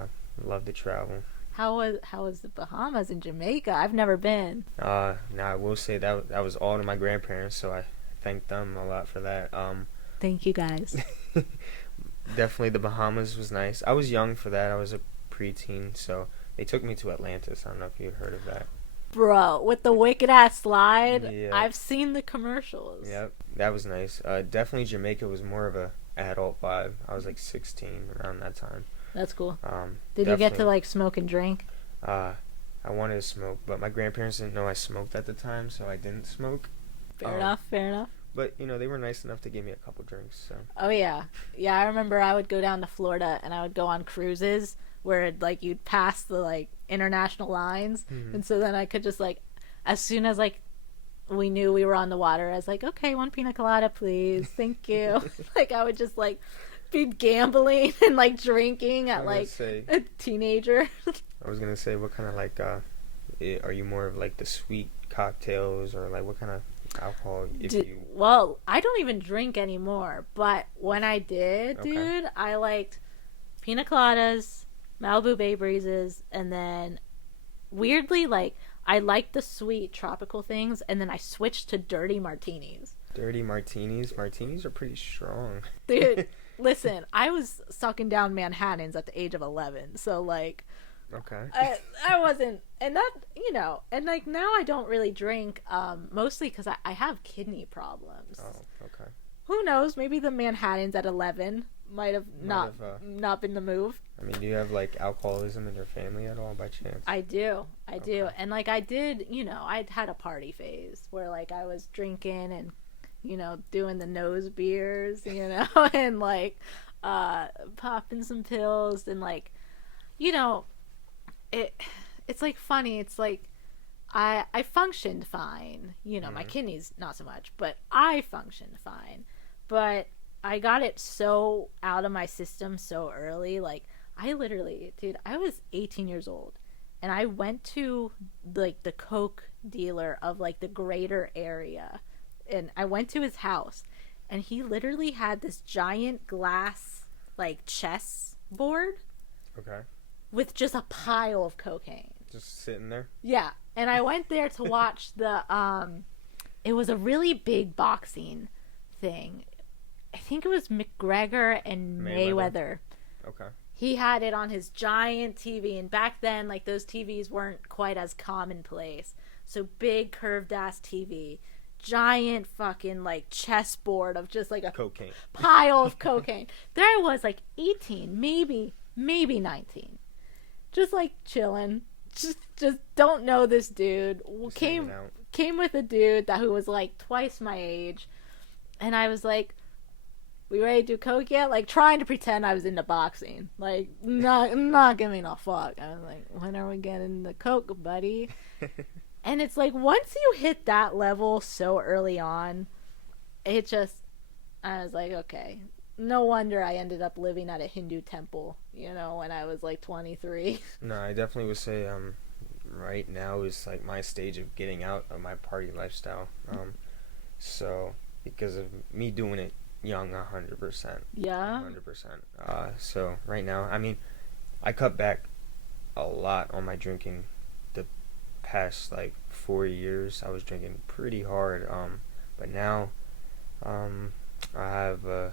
love to travel. How was the Bahamas and Jamaica? I've never been. Now I will say that was all to my grandparents, so I thank them a lot for that. Thank you guys. Definitely the Bahamas was nice. I was young for that. I was a preteen, so they took me to Atlantis. I don't know if you've heard of that. Bro, with the wicked ass slide, Yeah. I've seen the commercials. Yep, that was nice. Definitely Jamaica was more of a adult vibe. I was like 16 around that time. That's cool. Did Definitely. you get to like smoke and drink? I wanted to smoke, but my grandparents didn't know I smoked at the time, so I didn't smoke. Fair enough. But they were nice enough to give me a couple drinks. So. Oh yeah. I remember I would go down to Florida and I would go on cruises where like you'd pass the like international lines, and so then I could just like, as soon as like we knew we were on the water, I was like, okay, one pina colada, please, thank you. Like I would just like be gambling and like drinking at like a teenager. I was gonna say, what kind of like are you more of like the sweet cocktails or like what kind of alcohol? Well, I don't even drink anymore, but when I did, dude, I liked pina coladas, Malibu Bay Breezes, and then weirdly, like, I liked the sweet tropical things, and then I switched to dirty martinis. Dirty martinis? Martinis are pretty strong. Dude, listen, I was sucking down Manhattans at the age of 11, so, like, okay. I wasn't, and that, and, like, now I don't really drink, mostly because I have kidney problems. Oh, okay. Who knows, maybe the Manhattans at 11 might have not been the move. I mean, do you have like alcoholism in your family at all by chance? I do. And like I did, I'd had a party phase where like I was drinking and, doing the nose beers, and like popping some pills and like, it's like funny. It's like I functioned fine, my kidneys not so much, but I functioned fine. But I got it so out of my system so early. Like, I literally, dude, I was 18 years old. And I went to, like, the Coke dealer of, like, the greater area. And I went to his house. And he literally had this giant glass, like, chess board. Okay. With just a pile of cocaine. Just sitting there? Yeah. And I went there to watch the, it was a really big boxing thing. I think it was McGregor and Mayweather. Okay. He had it on his giant TV, and back then, like, those TVs weren't quite as commonplace. So big curved ass TV, giant fucking like chessboard of just like a cocaine pile of cocaine. There I was, like 18, maybe 19, just like chilling. Just don't know this dude. came with a dude who was like twice my age, and I was like, "We ready to do coke yet?" Like trying to pretend I was into boxing, like not giving a fuck. I was like, "When are we getting the coke, buddy?" And it's like once you hit that level so early on, it just, I was like, okay. No wonder I ended up living at a Hindu temple, when I was like 23. No, I definitely would say right now is like my stage of getting out of my party lifestyle. So because of me doing it young, 100%. Yeah. 100%. So right now, I mean, I cut back a lot on my drinking. The past like 4 years, I was drinking pretty hard. But now, I have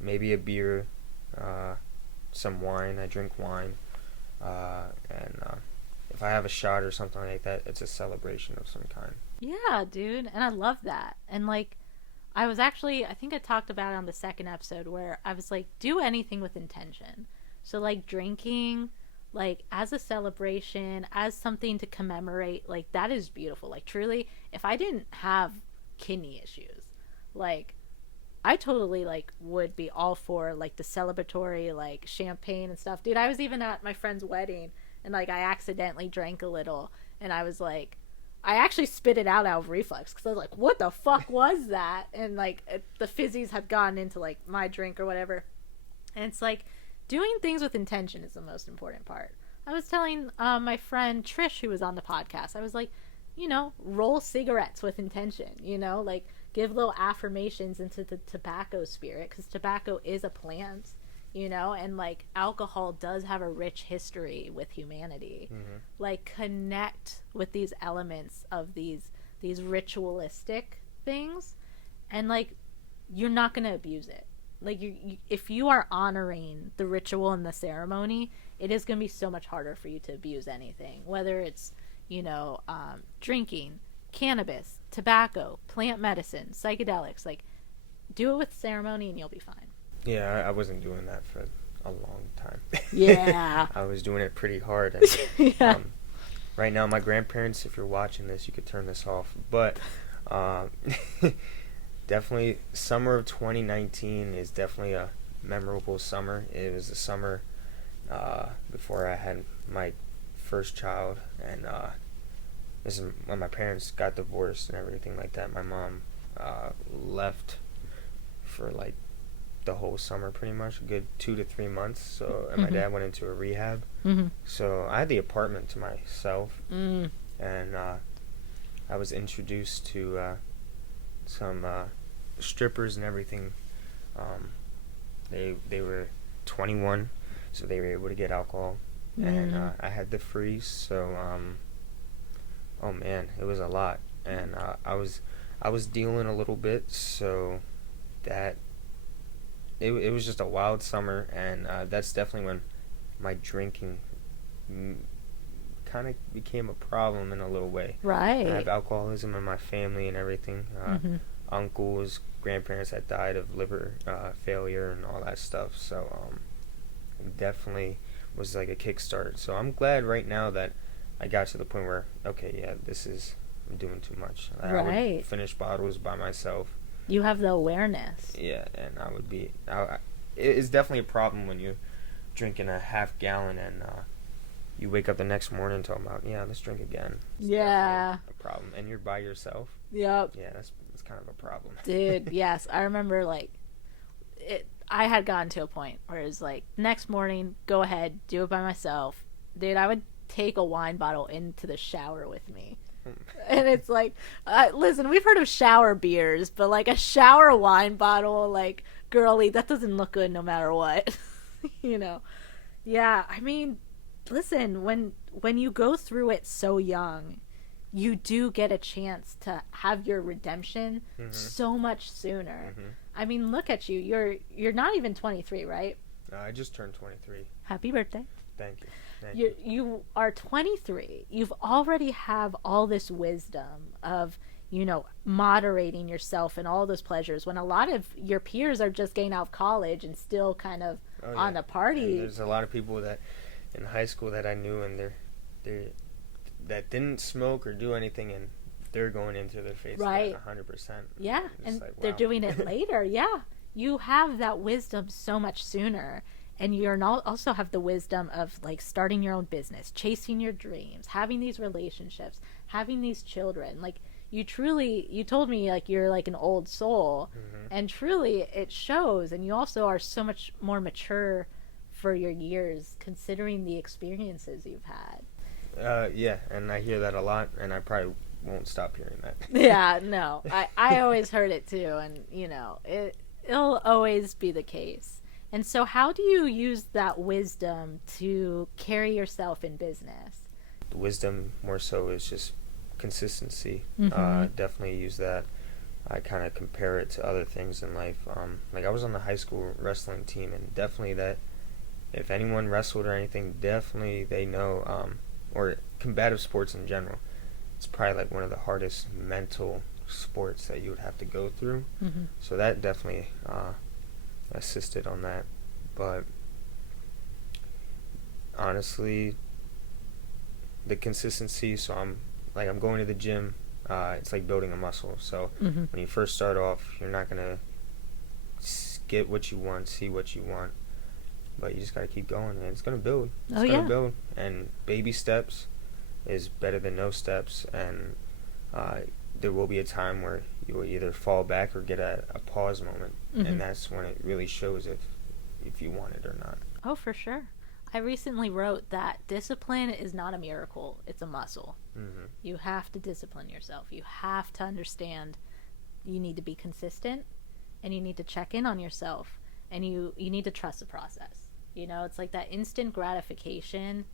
maybe a beer, some wine. I drink wine, and if I have a shot or something like that, it's a celebration of some kind. Yeah, dude. And I love that. And like, I think I talked about it on the second episode where I was like, do anything with intention. So like drinking, like as a celebration, as something to commemorate, like that is beautiful. Like truly, if I didn't have kidney issues, like I totally like would be all for like the celebratory like champagne and stuff. Dude, I was even at my friend's wedding and like I accidentally drank a little and I was like, I actually spit it out of reflex because I was like, what the fuck was that? And like the fizzies had gone into like my drink or whatever. And it's like doing things with intention is the most important part. I was telling my friend Trish, who was on the podcast, I was like, roll cigarettes with intention, like give little affirmations into the tobacco spirit because tobacco is a plant, and like alcohol does have a rich history with humanity. Mm-hmm. Like connect with these elements of these ritualistic things, and like you're not going to abuse it. Like you if you are honoring the ritual and the ceremony, it is going to be so much harder for you to abuse anything, whether it's drinking, cannabis, tobacco, plant medicine, psychedelics. Like do it with ceremony and you'll be fine. Yeah, I wasn't doing that for a long time. Yeah. I was doing it pretty hard. And, yeah. Right now, my grandparents, if you're watching this, you could turn this off. But definitely, summer of 2019 is definitely a memorable summer. It was the summer before I had my first child, and this is when my parents got divorced and everything like that. My mom left for like the whole summer, pretty much a good 2 to 3 months. So, and my dad went into a rehab. Mm-hmm. So I had the apartment to myself, and I was introduced to some strippers and everything. They were 21, so they were able to get alcohol, and I had the freeze. So oh man, it was a lot, and I was dealing a little bit, so that it was just a wild summer, and that's definitely when my drinking kind of became a problem in a little way. Right. I have alcoholism in my family and everything. Uncles, grandparents that died of liver failure and all that stuff. So it definitely was like a kickstart. So I'm glad right now that I got to the point where, okay, yeah, I'm doing too much. I would finish bottles by myself. You have the awareness. Yeah, and I would be... it's definitely a problem when you're drinking a half gallon and you wake up the next morning and talk about, yeah, let's drink again. It's yeah. a problem. And you're by yourself. Yep. Yeah, that's kind of a problem. Dude, yes. I remember, like, I had gotten to a point where it was like, next morning, go ahead, do it by myself. Dude, I would take a wine bottle into the shower with me. And it's like, listen, we've heard of shower beers, but like a shower wine bottle, like, girly, that doesn't look good no matter what. Yeah, I mean, listen, when you go through it so young, you do get a chance to have your redemption so much sooner. I mean, look at you. You're not even 23, right? I just turned 23. Happy birthday. Thank you. You are 23. You've already have all this wisdom of, moderating yourself and all those pleasures when a lot of your peers are just getting out of college and still kind of on the party. And there's a lot of people that in high school that I knew, and they that didn't smoke or do anything, and they're going into their face Right. 100%. Yeah, It's and like, they're wow. doing it later. Yeah, you have that wisdom so much sooner, and you're not also have the wisdom of like starting your own business, chasing your dreams, having these relationships, having these children. Like you told me like you're like an old soul, Hmm. and truly it shows. And you also are so much more mature for your years, considering the experiences you've had. Yeah, and I hear that a lot, and I probably won't stop hearing that. Yeah, no, I always heard it too, and it'll always be the case. And so, how do you use that wisdom to carry yourself in business? The wisdom more so is just consistency. Mm-hmm. Definitely use that. I kind of compare it to other things in life. Like I was on the high school wrestling team, and definitely that if anyone wrestled or anything, definitely they know, or combative sports in general, it's probably like one of the hardest mental sports that you would have to go through. Mm-hmm. So that definitely assisted on that. But honestly, the consistency. So I'm going to the gym. It's like building a muscle. So Mm-hmm. when you first start off, you're not gonna get what you want, see what you want, but you just gotta keep going, and it's gonna build. It's Oh gonna yeah. build, and baby steps is better than no steps. And uh, there will be a time where you will either fall back or get a pause moment, Mm-hmm. and that's when it really shows if you want it or not. Oh, for sure. I recently wrote that discipline is not a miracle; it's a muscle. Hmm. You have to discipline yourself. You have to understand you need to be consistent, and you need to check in on yourself, and you need to trust the process. It's like that instant gratification.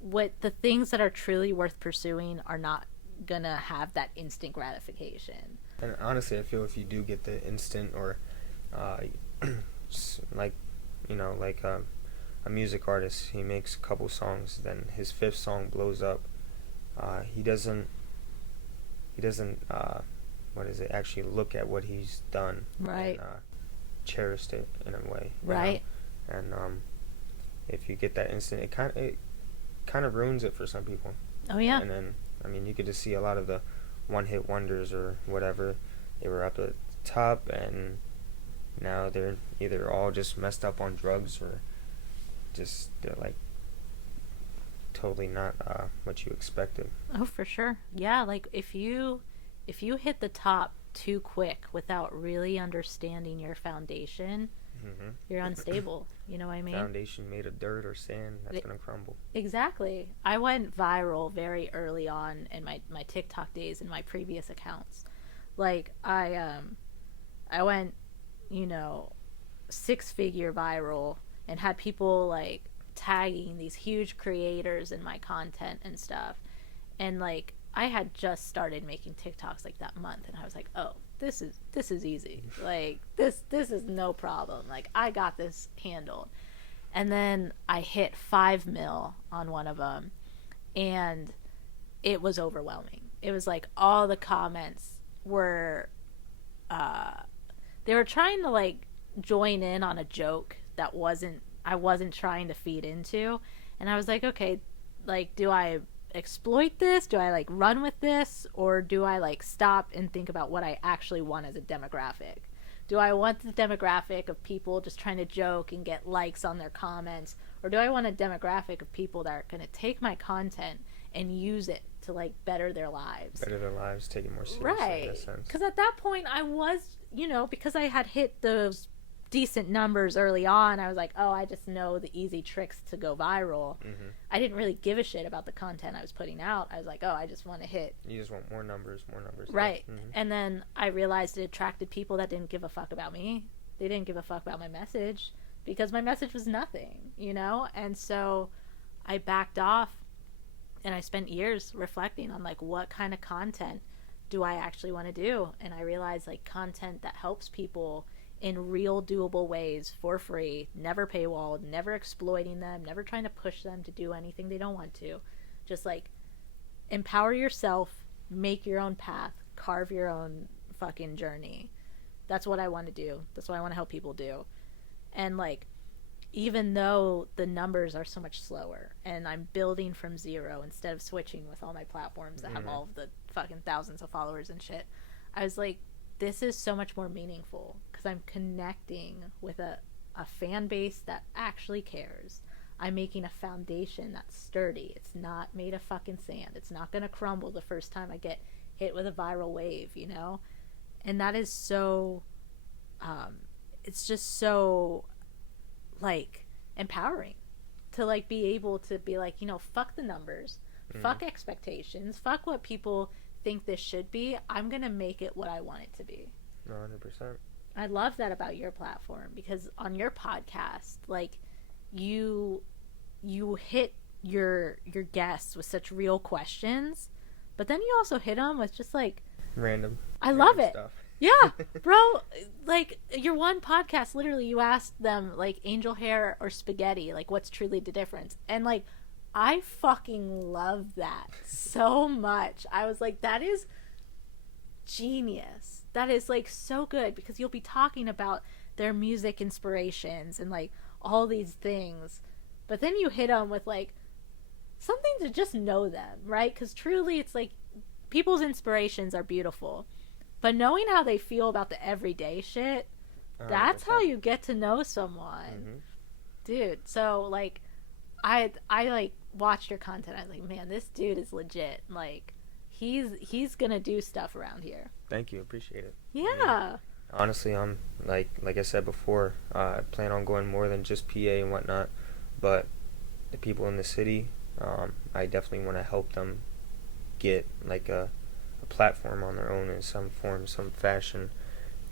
What the things that are truly worth pursuing are not gonna have that instant gratification. And honestly, I feel if you do get the instant or uh, like a music artist, he makes a couple songs, then his fifth song blows up. He doesn't what is it, actually look at what he's done, Right. and cherished it in a way, Right. and if you get that instant, it kind of ruins it for some people. Oh yeah. And then I mean, you could just see a lot of the one hit wonders or whatever. They were up at the top, and now they're either all just messed up on drugs, or just they're like totally not what you expected. Oh, for sure. Yeah, like if you hit the top too quick without really understanding your foundation, Hmm. you're unstable. You know what I mean? Foundation made of dirt or sand, that's It- gonna crumble. Exactly. I went viral very early on in my TikTok days in my previous accounts. Like I went, you know, 6-figure viral and had people like tagging these huge creators in my content and stuff. And like I had just started making TikToks like that month, and I was like, "Oh, this is easy. Like this is no problem. Like I got this handled." And then I hit 5 mil on one of them, and it was overwhelming. It was like all the comments were they were trying to like join in on a joke that wasn't I wasn't trying to feed into. And I was like, okay, like do I exploit this? Do I like run with this, or do I like stop and think about what I actually want as a demographic? Do I want the demographic of people just trying to joke and get likes on their comments, or do I want a demographic of people that are going to take my content and use it to like better their lives? Better their lives, take it more seriously in Right. that sense. Because at that point, I was, because I had hit those decent numbers early on, I was like, oh, I just know the easy tricks to go viral. Hmm. I didn't really give a shit about the content I was putting out. I was like, oh, I just want to hit. You just want more numbers, more numbers. Right. Hmm. And then I realized it attracted people that didn't give a fuck about me. They didn't give a fuck about my message because my message was nothing, And so I backed off, and I spent years reflecting on like what kind of content do I actually want to do. And I realized like content that helps people in real doable ways for free, never paywalled, never exploiting them, never trying to push them to do anything they don't want to. Just like empower yourself, make your own path, carve your own fucking journey. That's what I want to do. That's what I want to help people do. And like even though the numbers are so much slower and I'm building from zero instead of switching with all my platforms that have all of the fucking thousands of followers and shit, I was like, this is so much more meaningful because I'm connecting with a fan base that actually cares. I'm making a foundation that's sturdy. It's not made of fucking sand. It's not going to crumble the first time I get hit with a viral wave, you know? And that is so, it's just so, like, empowering to, like, be able to be like, you know, fuck the numbers, fuck expectations, fuck what people think this should be. I'm going to make it what I want it to be. 100%. I love that about your platform because on your podcast, like, you hit your guests with such real questions, but then you also hit them with just like Random love it stuff. Yeah, bro, like your one podcast, literally you asked them like angel hair or spaghetti, like what's truly the difference, and like I fucking love that so much. I was like, that is genius. That is like so good because you'll be talking about their music inspirations and like all these things, but then you hit them with like something to just know them, right? Because truly it's like people's inspirations are beautiful, but knowing how they feel about the everyday shit, that's how you get to know someone. Dude, so like I like watched your content. I was like, man, this dude is legit. Like he's gonna do stuff around here. Thank you, appreciate it. Yeah. Honestly, I'm like I said before, I plan on going more than just PA and whatnot, but the people in the city, I definitely want to help them get like a platform on their own in some form, some fashion.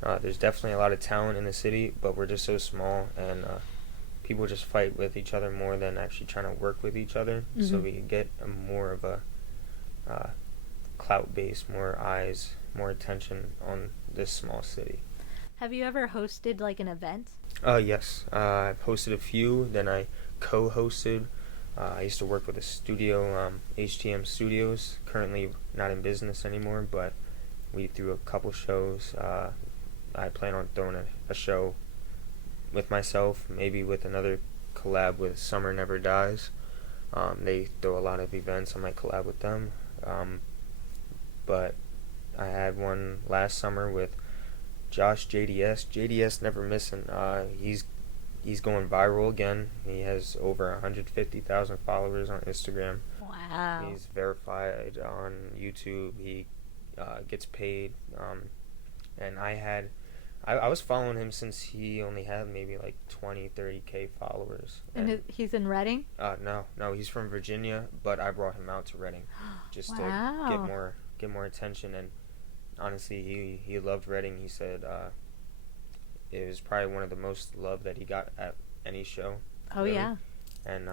There's definitely a lot of talent in the city, but we're just so small, and people just fight with each other more than actually trying to work with each other. So we can get more of a clout base, more eyes, more attention on this small city. Have you ever hosted like an event? Yes. I've hosted a few, then I co-hosted. I used to work with a studio, HTM Studios, currently not in business anymore, but we threw a couple shows. I plan on throwing a show with myself, maybe with another collab with Summer Never Dies. They throw a lot of events. I might collab with them. But I had one last summer with Josh JDS. JDS never missing. He's going viral again. He has over 150,000 followers on Instagram. Wow. He's verified on YouTube. He gets paid. And I was following him since he only had maybe like 20, 30K followers. And he's in Reading? No, he's from Virginia, but I brought him out to Reading just Wow. to get more attention. And honestly, he loved Reading. He said it was probably one of the most love that he got at any show. Oh, really. Yeah. And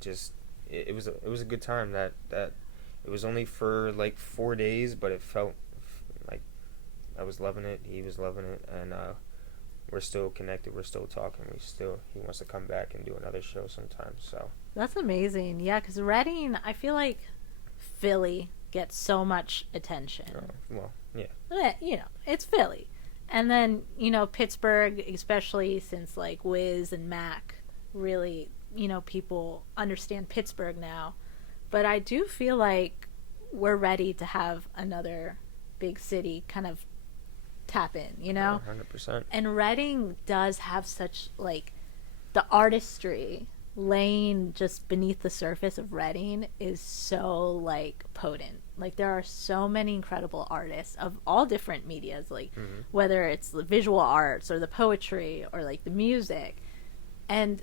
just it was a good time. That it was only for like 4 days, but it felt like I was loving it. He was loving it, and we're still connected. We're still talking. He wants to come back and do another show sometime. So that's amazing. Yeah, because Reading, I feel like Philly gets so much attention. Well, yeah. You know, it's Philly. And then, you know, Pittsburgh, especially since, like, Wiz and Mac really, you know, people understand Pittsburgh now. But I do feel like we're ready to have another big city kind of tap in, you know? 100%. And Reading does have such, like, the artistry laying just beneath the surface of Reading is so, like, potent. Like, there are so many incredible artists of all different medias, like, whether it's the visual arts or the poetry or, like, the music. And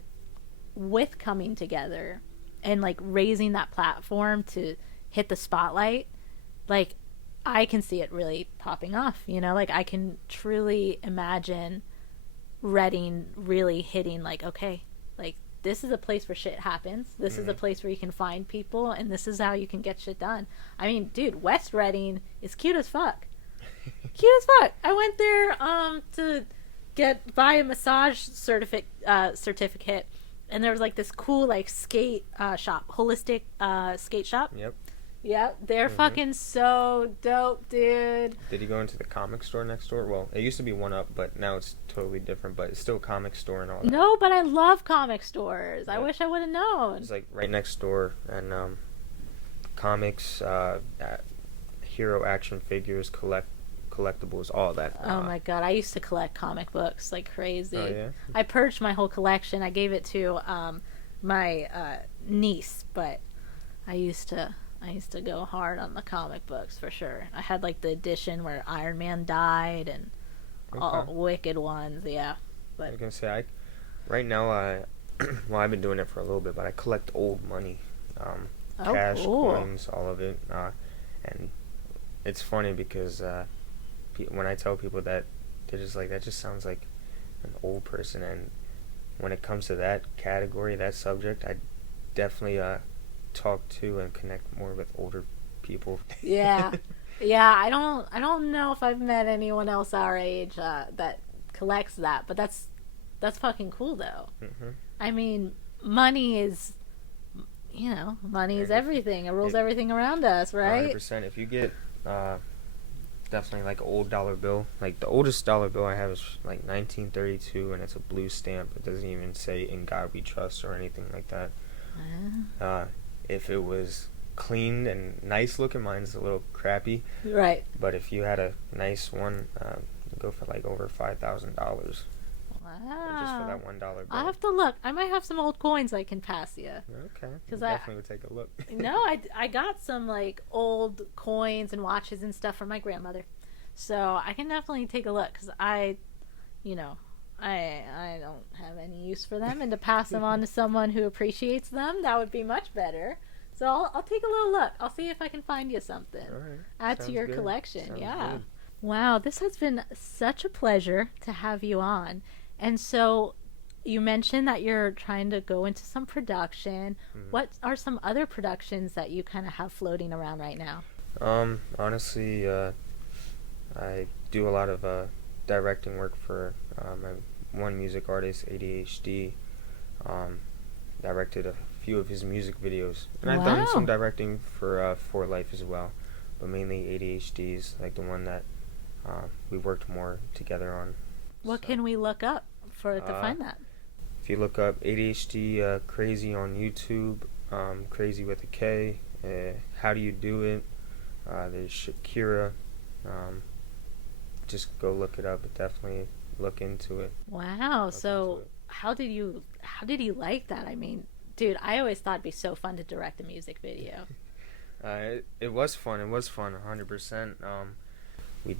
with coming together and, like, raising that platform to hit the spotlight, like, I can see it really popping off, you know? Like, I can truly imagine Reading really hitting, like, okay, like, this is a place where shit happens. This is a place where you can find people, and this is how you can get shit done. I mean, dude, West Reading is cute as fuck. Cute as fuck. I went there to buy a massage certificate, and there was like this cool like skate shop, holistic skate shop. Yep. Yep, they're Mm-hmm. fucking so dope, dude. Did you go into the comic store next door? Well, it used to be One Up, but now it's totally different. But it's still a comic store and all that. No, but I love comic stores. I Yeah. wish I would have known. It's like right next door, and comics, hero action figures, collectibles, all that. Oh my god, I used to collect comic books like crazy. Oh yeah. I purged my whole collection. I gave it to my niece, but I used to go hard on the comic books for sure. I had like the edition where Iron Man died and all Okay. wicked ones, yeah. I was But gonna say right now well, I've been doing it for a little bit, but I collect old money, oh, cash, cool. coins, all of it, and it's funny because when I tell people that, they're just like, that just sounds like an old person. And when it comes to that category, that subject, I definitely talk to and connect more with older people. Yeah. Yeah, I don't know if I've met anyone else our age that collects that, but that's fucking cool though. Hmm. I mean, money is money is everything. It rules everything around us, right? 100%. If you get definitely like an old dollar bill, like the oldest dollar bill I have is like 1932, and it's a blue stamp. It doesn't even say "In God We Trust" or anything like that. If it was clean and nice looking, mine's a little crappy. Right. But if you had a nice one, you go for like over $5,000 just for Wow. that $1 bill. I'll have to look. I might have some old coins I can pass you. Okay, 'Cause definitely would take a look. No, I got some like old coins and watches and stuff from my grandmother, so I can definitely take a look because you know, I don't have any use for them, and to pass them on to someone who appreciates them, that would be much better. So I'll take a little look. I'll see if I can find you something. All right. Add to Sounds your good. collection. Sounds Yeah. good. Wow, this has been such a pleasure to have you on. And so you mentioned that you're trying to go into some production. Mhm. What are some other productions that you kind of have floating around right now? Honestly, I do a lot of directing work for my one music artist, ADHD. Directed a few of his music videos, and I've done some Wow. directing for Life as well, but mainly ADHD's like the one that we worked more together on. What So, can we look up for to Uh, find that? if you look up ADHD Crazy on YouTube, Crazy with a K, How Do You Do It? There's Shakira. Just go look it up. But definitely look into it. Wow. Look So into it. how did you like that? I mean, dude, I always thought it'd be so fun to direct a music video. It was fun. It was fun, 100%. We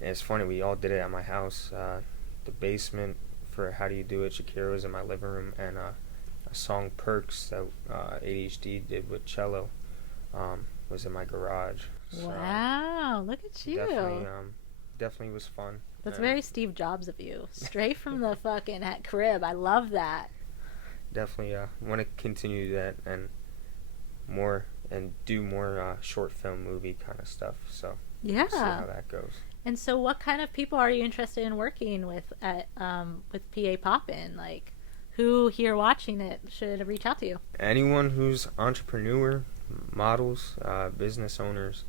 It's funny. We all did it at my house. The basement for How Do You Do It? Shakira was in my living room, and a song Perks that ADHD did with cello was in my garage. So Wow. Look at you. definitely was fun. That's And very Steve Jobs of you. Straight from the fucking crib. I love that. definitely want to continue that and do more short film movie kind of stuff. So see how Yeah. that goes. And so what kind of people are you interested in working with at with PAPoppin? Like who here watching it should reach out to you? Anyone who's entrepreneur, models, business owners,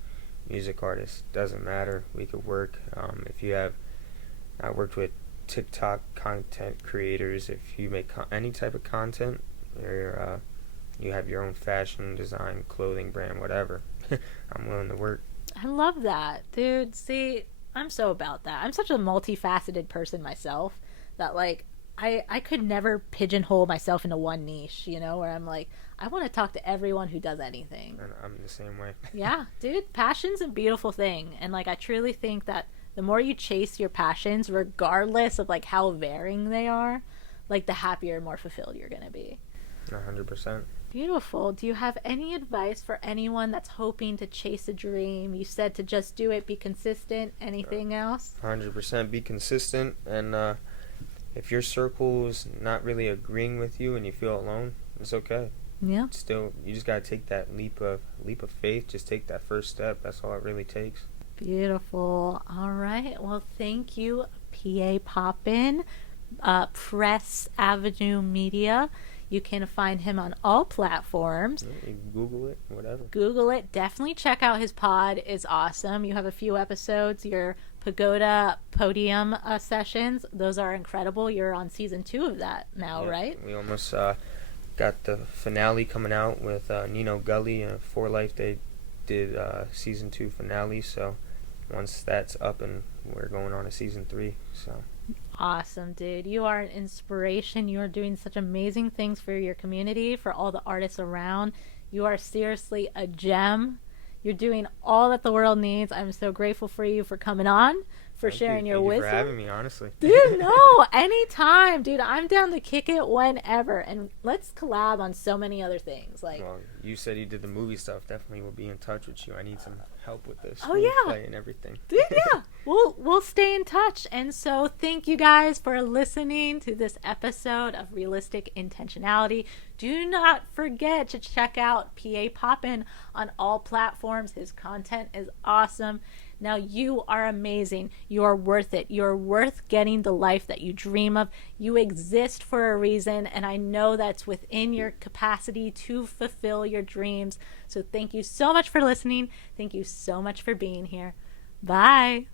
music artists, doesn't matter. We could work. If you have, I worked with TikTok content creators. If you make any type of content, you have your own fashion, design, clothing brand, whatever. I'm willing to work. I love that, dude. See, I'm so about that. I'm such a multifaceted person myself that like I could never pigeonhole myself into one niche, where I'm like, I want to talk to everyone who does anything. And I'm the same way. Yeah, dude, passion's a beautiful thing. And like I truly think that the more you chase your passions, regardless of like how varying they are, like the happier and more fulfilled you're gonna be. 100%. Beautiful. Do you have any advice for anyone that's hoping to chase a dream? You said to just do it, be consistent. Anything else? 100%. Be consistent, and if your circle is not really agreeing with you and you feel alone, it's okay. Yeah. Still, you just gotta take that leap of faith. Just take that first step. That's all it really takes. Beautiful. All right. Well, thank you, PAPoppin, Press Avenue Media. You can find him on all platforms. Yeah, you Google it, whatever. Google it. Definitely check out his pod. It's awesome. You have a few episodes. Your Pagoda Podium sessions. Those are incredible. You're on season 2 of that now, Yeah, right? we almost got the finale coming out with Nino Gully and For Life. They did season 2 finale, so once that's up and we're going on to season 3. So Awesome, dude. You are an inspiration. You are doing such amazing things for your community, for all the artists around. You are seriously a gem. You're doing all that the world needs. I'm so grateful for you for coming on, for sharing your wisdom. Thank you for having me, honestly. Dude, no, anytime. Dude, I'm down to kick it whenever. And let's collab on so many other things. Like, Well, you said you did the movie stuff. Definitely will be in touch with you. I need some help with this. Oh, yeah. Screenplay and everything. dude, yeah. We'll stay in touch. And so thank you guys for listening to this episode of Realistic Intentionality. Do not forget to check out PAPoppin on all platforms. His content is awesome. Now, you are amazing. You are worth it. You are worth getting the life that you dream of. You exist for a reason, and I know that's within your capacity to fulfill your dreams. So thank you so much for listening. Thank you so much for being here. Bye.